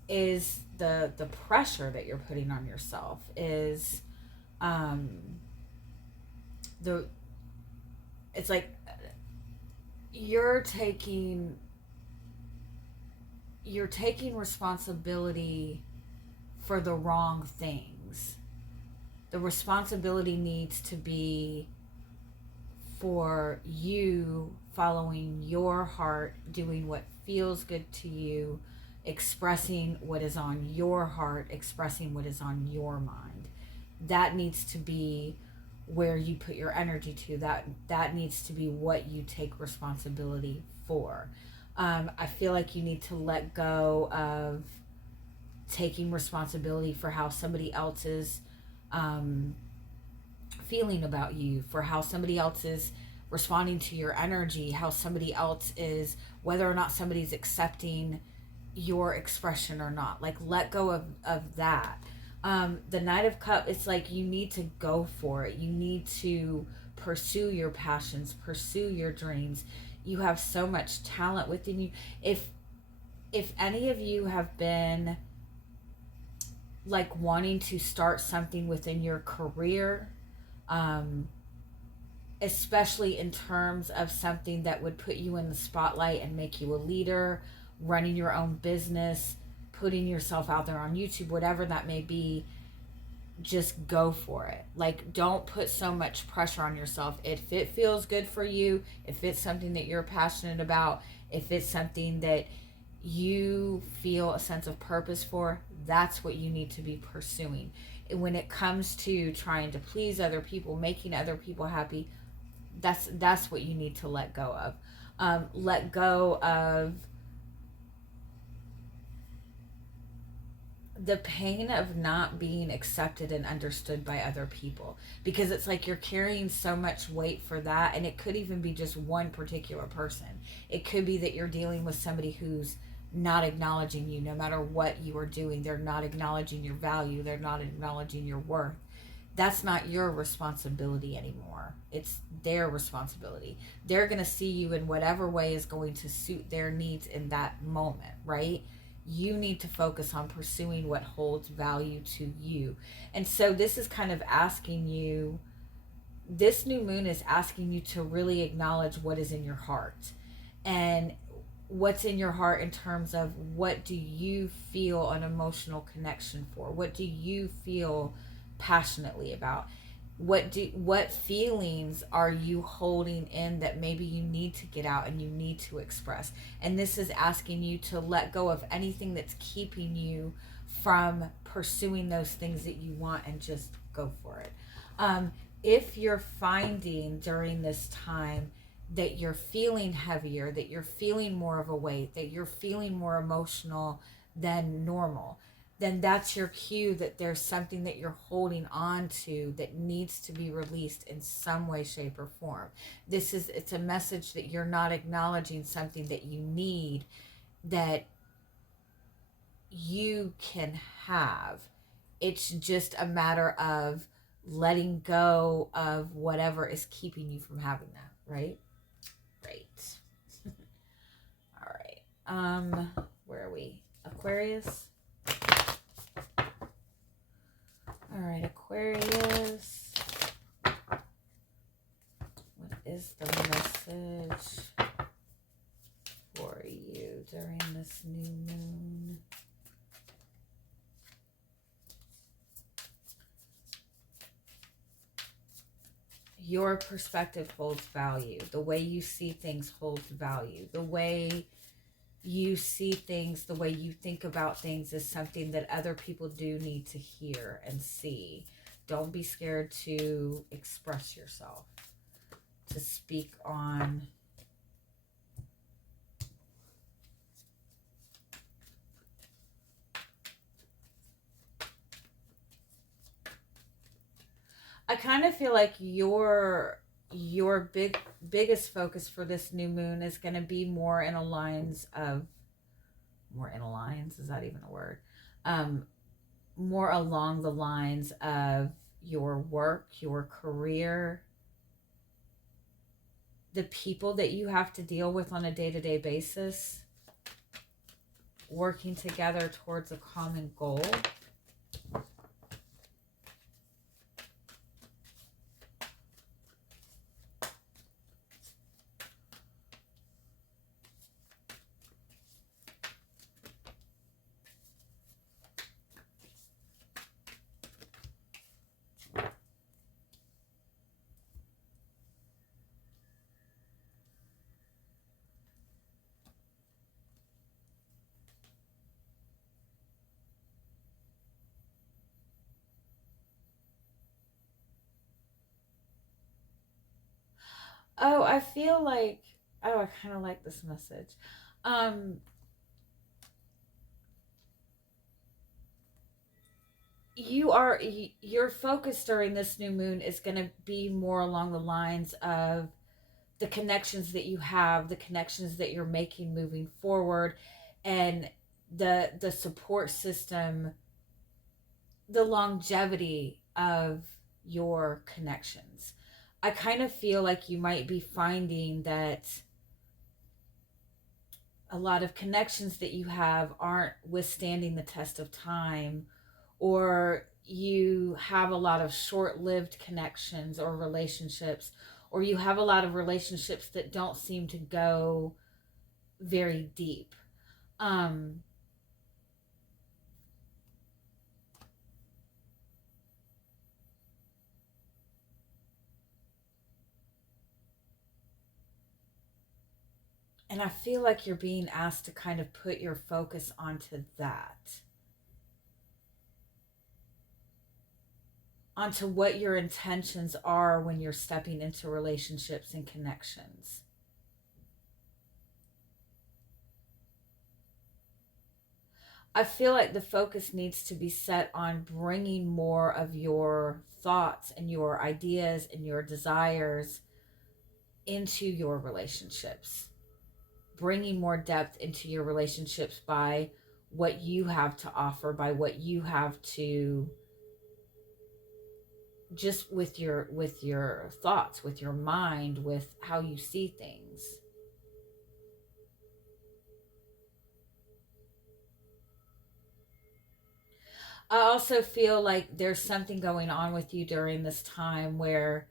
is the pressure that you're putting on yourself is it's like you're taking responsibility for the wrong things. The responsibility needs to be for you following your heart, doing what feels good to you, expressing what is on your heart, expressing what is on your mind. That needs to be where you put your energy to. That needs to be what you take responsibility for. I feel like you need to let go of taking responsibility for how somebody else is feeling about you, for how somebody else is responding to your energy, how somebody else is, whether or not somebody's accepting your expression or not. Like, let go of that. The Knight of Cups, it's like you need to go for it. You need to pursue your passions, pursue your dreams. You have so much talent within you. If any of you have been like wanting to start something within your career, especially in terms of something that would put you in the spotlight and make you a leader, running your own business, putting yourself out there on YouTube, whatever that may be, just go for it. Like, don't put so much pressure on yourself. If it feels good for you, if it's something that you're passionate about, if it's something that you feel a sense of purpose for, that's what you need to be pursuing. When it comes to trying to please other people, making other people happy, That's what you need to let go of. Let go of the pain of not being accepted and understood by other people, because it's like you're carrying so much weight for that. And it could even be just one particular person. It could be that you're dealing with somebody who's not acknowledging you. No matter what you are doing, they're not acknowledging your value, they're not acknowledging your worth. That's not your responsibility anymore. It's their responsibility. They're going to see you in whatever way is going to suit their needs in that moment, right? You need to focus on pursuing what holds value to you. And so this is kind of asking you, this new moon is asking you to really acknowledge what is in your heart. And what's in your heart in terms of, what do you feel an emotional connection for? What do you feel passionately about? What feelings are you holding in that maybe you need to get out and you need to express? And this is asking you to let go of anything that's keeping you from pursuing those things that you want, and just go for it. If you're finding during this time that you're feeling heavier, that you're feeling more of a weight, that you're feeling more emotional than normal, then that's your cue that there's something that you're holding on to that needs to be released in some way, shape, or form. It's a message that you're not acknowledging something that you need, that you can have. It's just a matter of letting go of whatever is keeping you from having that, right? Great. All right. Where are we? Aquarius. All right, Aquarius. What is the message for you during this new moon? Your perspective holds value. The way you see things holds value. The way you see things, the way you think about things is something that other people do need to hear and see. Don't be scared to express yourself, to speak on I kind of feel like your biggest focus for this new moon is going to be more in a lines of, more in a lines, is that even a word? More along the lines of your work, your career, the people that you have to deal with on a day-to-day basis, working together towards a common goal. Oh, I feel like, oh, I kind of like this message. Um, your focus during this new moon is going to be more along the lines of the connections that you have, the connections that you're making moving forward, and the support system, the longevity of your connections. I kind of feel like you might be finding that a lot of connections that you have aren't withstanding the test of time, or you have a lot of short-lived connections or relationships, or you have a lot of relationships that don't seem to go very deep. Um, and I feel like you're being asked to kind of put your focus onto that. onto what your intentions are when you're stepping into relationships and connections. I feel like the focus needs to be set on bringing more of your thoughts and your ideas and your desires into your relationships, bringing more depth into your relationships by what you have to offer, by what you have to, just with your thoughts, with your mind, with how you see things. I also feel like there's something going on with you during this time where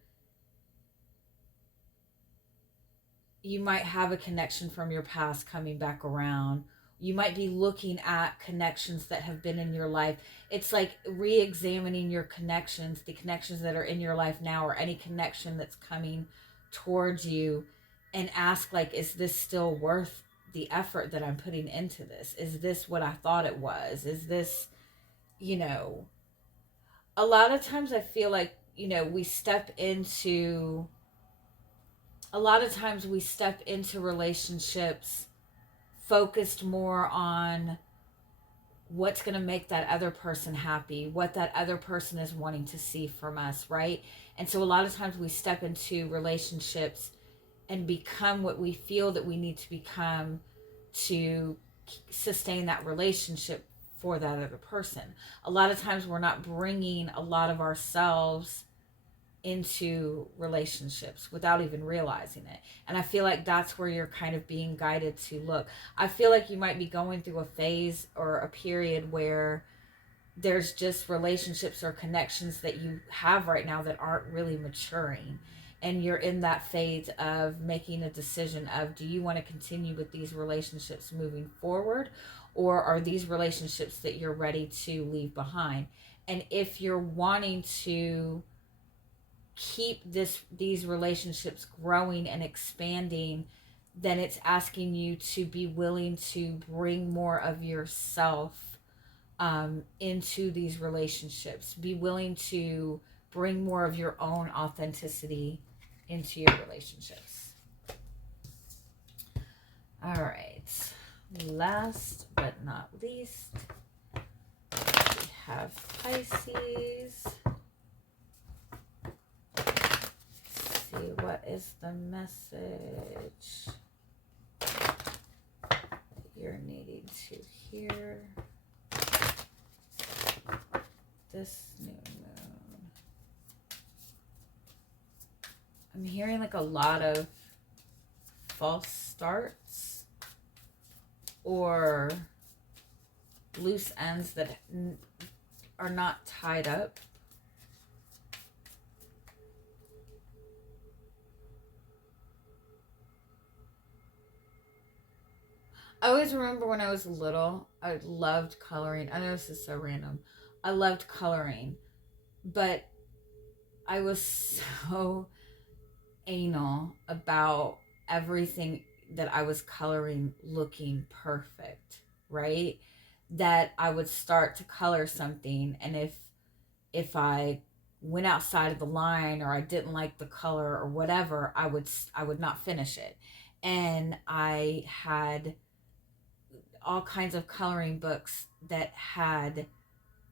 you might have a connection from your past coming back around. You might be looking at connections that have been in your life. It's like re-examining your connections, the connections that are in your life now, or any connection that's coming towards you, and ask, like, is this still worth the effort that I'm putting into this? Is this what I thought it was? Is this, you know, a lot of times I feel like, we step into a lot of times we step into relationships focused more on what's going to make that other person happy, what that other person is wanting to see from us, right? And so a lot of times we step into relationships and become what we feel that we need to become to sustain that relationship for that other person. A lot of times we're not bringing a lot of ourselves into relationships without even realizing it. And I feel like that's where you're kind of being guided to look. I feel like you might be going through a phase or a period where there's just relationships or connections that you have right now that aren't really maturing. And you're in that phase of making a decision of, do you want to continue with these relationships moving forward? Or are these relationships that you're ready to leave behind? And if you're wanting to keep these relationships growing and expanding, then it's asking you to be willing to bring more of yourself into these relationships. Be willing to bring more of your own authenticity into your relationships. All right. Last but not least, we have Pisces. See, what is the message that you're needing to hear this new moon? I'm hearing like a lot of false starts or loose ends that are not tied up. I always remember when I was little, I loved coloring. I know this is so random. I loved coloring, but I was so anal about everything that I was coloring looking perfect, right? That I would start to color something, and if I went outside of the line or I didn't like the color or whatever, I would not finish it. And I had all kinds of coloring books that had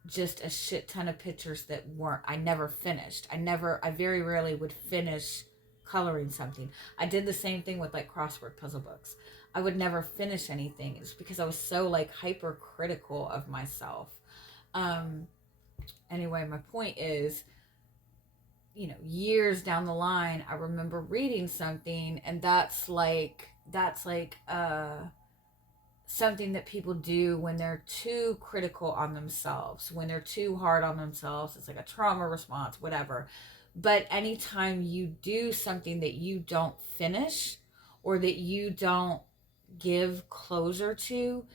just a shit ton of pictures that weren't, I never finished. I very rarely would finish coloring something. I did the same thing with like crossword puzzle books. I would never finish anything. It's because I was so like hypercritical of myself. Anyway, my point is, years down the line, I remember reading something, and that's like something that people do when they're too critical on themselves, when they're too hard on themselves. It's like a trauma response, whatever. But anytime you do something that you don't finish or that you don't give closure to,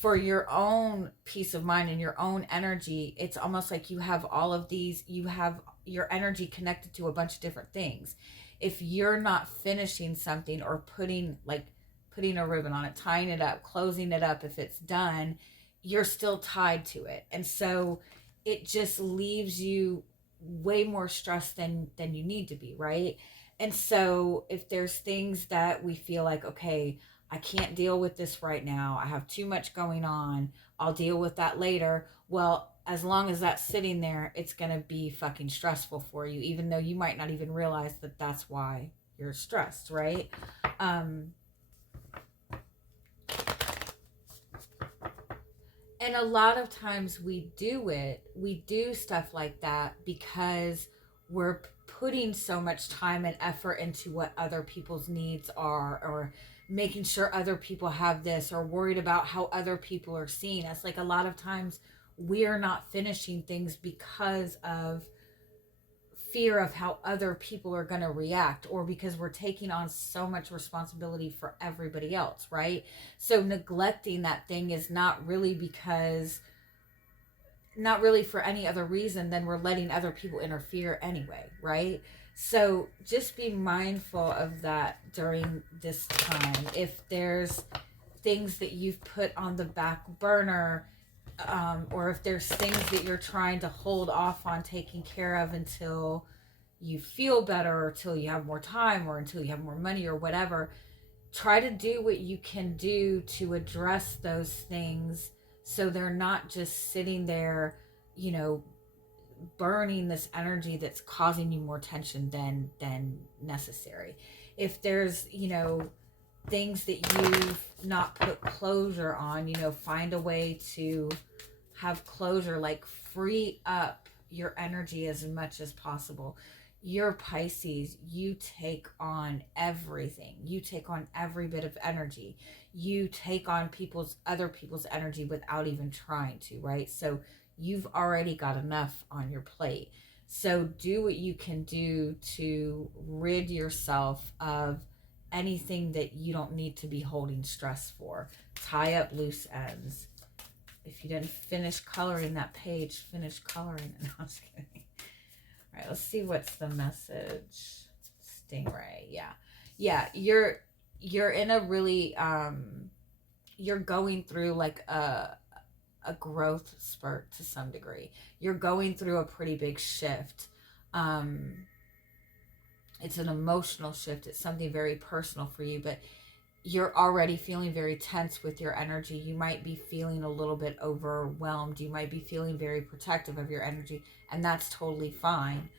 for your own peace of mind and your own energy, it's almost like you have all of these, you have your energy connected to a bunch of different things. If you're not finishing something or putting a ribbon on it, tying it up, closing it up, if it's done, you're still tied to it. And so it just leaves you way more stressed than you need to be, right? And so if there's things that we feel like, okay, I can't deal with this right now, I have too much going on, I'll deal with that later. Well, as long as that's sitting there, it's going to be fucking stressful for you, even though you might not even realize that that's why you're stressed, right? And a lot of times we do stuff like that because we're putting so much time and effort into what other people's needs are, or making sure other people have this, or worried about how other people are seeing us. Like, a lot of times we're not finishing things because of fear of how other people are going to react, or because we're taking on so much responsibility for everybody else, right? So neglecting that thing is not really for any other reason than we're letting other people interfere anyway, right? So just be mindful of that during this time. If there's things that you've put on the back burner, or if there's things that you're trying to hold off on taking care of until you feel better, or until you have more time, or until you have more money, or whatever, try to do what you can do to address those things, so they're not just sitting there, you know, burning this energy that's causing you more tension than necessary. If there's, you know, things that you've not put closure on, you know, find a way to have closure, like free up your energy as much as possible. You're Pisces, you take on everything. You take on every bit of energy. You take on other people's energy without even trying to, right? So you've already got enough on your plate. So do what you can do to rid yourself of anything that you don't need to be holding stress for. Tie up loose ends. If you didn't finish coloring that page, finish coloring it. No, I'm just kidding. All right, let's see what's the message. Stingray, yeah. You're in a really you're going through like a growth spurt to some degree. You're going through a pretty big shift. It's an emotional shift. It's something very personal for you, but you're already feeling very tense with your energy. You might be feeling a little bit overwhelmed. You might be feeling very protective of your energy, and that's totally fine.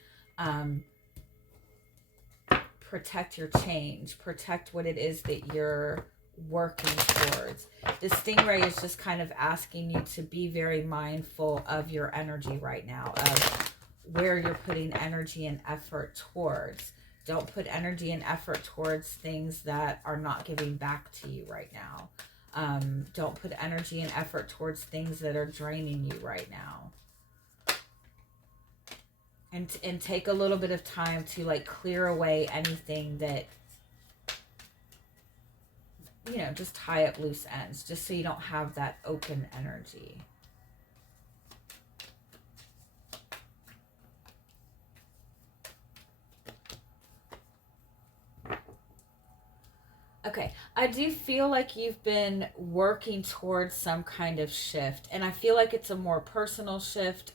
Protect your change. Protect what it is that you're working towards. The stingray is just kind of asking you to be very mindful of your energy right now, of where you're putting energy and effort towards. Don't put energy and effort towards things that are not giving back to you right now. Don't put energy and effort towards things that are draining you right now. And take a little bit of time to like clear away anything that, you know, just tie up loose ends, just so you don't have that open energy. Okay, I do feel like you've been working towards some kind of shift, and I feel like it's a more personal shift.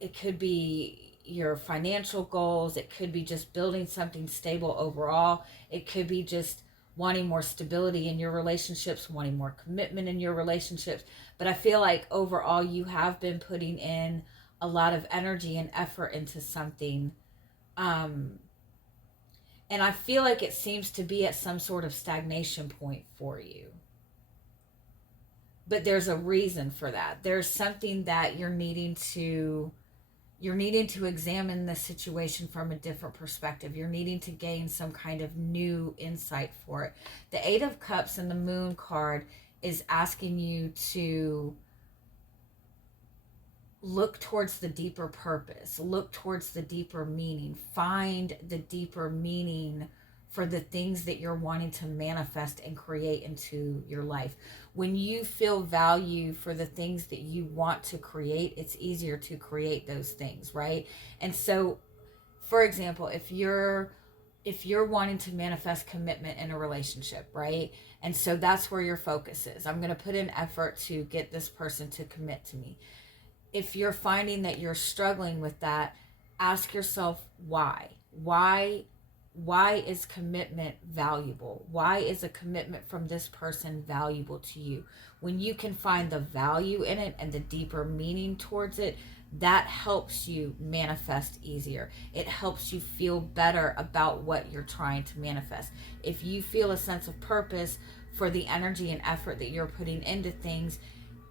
It could be your financial goals. It could be just building something stable overall. It could be just wanting more stability in your relationships, wanting more commitment in your relationships. But I feel like overall you have been putting in a lot of energy and effort into something. And I feel like it seems to be at some sort of stagnation point for you. But there's a reason for that. There's something that you're needing to examine the situation from a different perspective. You're needing to gain some kind of new insight for it. The Eight of Cups and the Moon card is asking you to look towards the deeper purpose, look towards the deeper meaning, find the deeper meaning for the things that you're wanting to manifest and create into your life. When you feel value for the things that you want to create, it's easier to create those things, right? And so, for example, if you're wanting to manifest commitment in a relationship, right? And so that's where your focus is. I'm going to put in effort to get this person to commit to me. if you're finding that you're struggling with that, ask yourself why. Why is commitment valuable? Why is a commitment from this person valuable to you? When you can find the value in it and the deeper meaning towards it, that helps you manifest easier. It helps you feel better about what you're trying to manifest. If you feel a sense of purpose for the energy and effort that you're putting into things,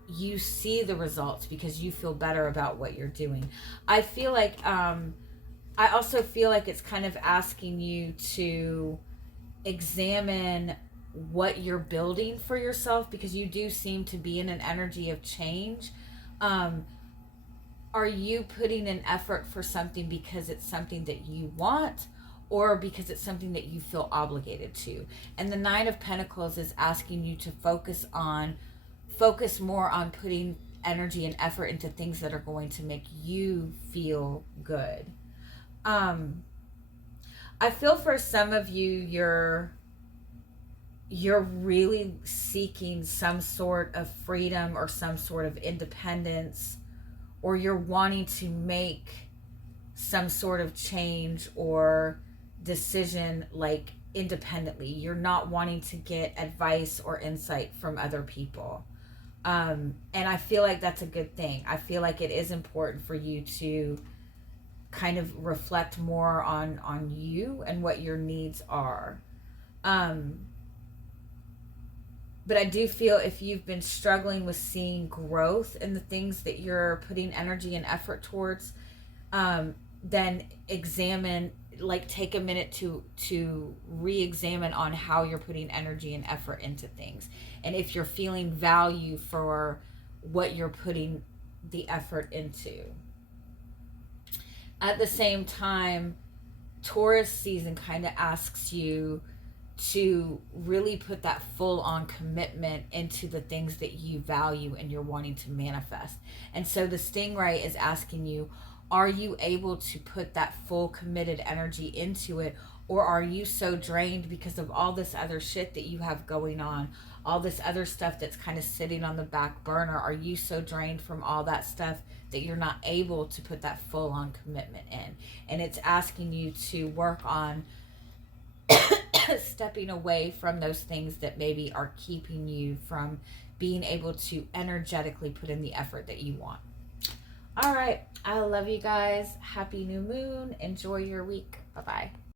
you see the results because you feel better about what you're doing. I feel like I also feel like it's kind of asking you to examine what you're building for yourself, because you do seem to be in an energy of change. Um, are you putting an effort for something because it's something that you want, or because it's something that you feel obligated to? And the Nine of Pentacles is asking you to focus more on putting energy and effort into things that are going to make you feel good. I feel for some of you, you're really seeking some sort of freedom or some sort of independence, or you're wanting to make some sort of change or decision like independently. You're not wanting to get advice or insight from other people. And I feel like that's a good thing. I feel like it is important for you to kind of reflect more on you and what your needs are. But I do feel if you've been struggling with seeing growth in the things that you're putting energy and effort towards, then examine, like take a minute to re-examine on how you're putting energy and effort into things, and if you're feeling value for what you're putting the effort into. At the same time, Taurus season kind of asks you to really put that full on commitment into the things that you value and you're wanting to manifest. And so the stingray is asking you, are you able to put that full committed energy into it? Or are you so drained because of all this other shit that you have going on, all this other stuff that's kind of sitting on the back burner? Are you so drained from all that stuff that you're not able to put that full on commitment in? And it's asking you to work on stepping away from those things that maybe are keeping you from being able to energetically put in the effort that you want. All right. I love you guys. Happy new moon. Enjoy your week. Bye-bye.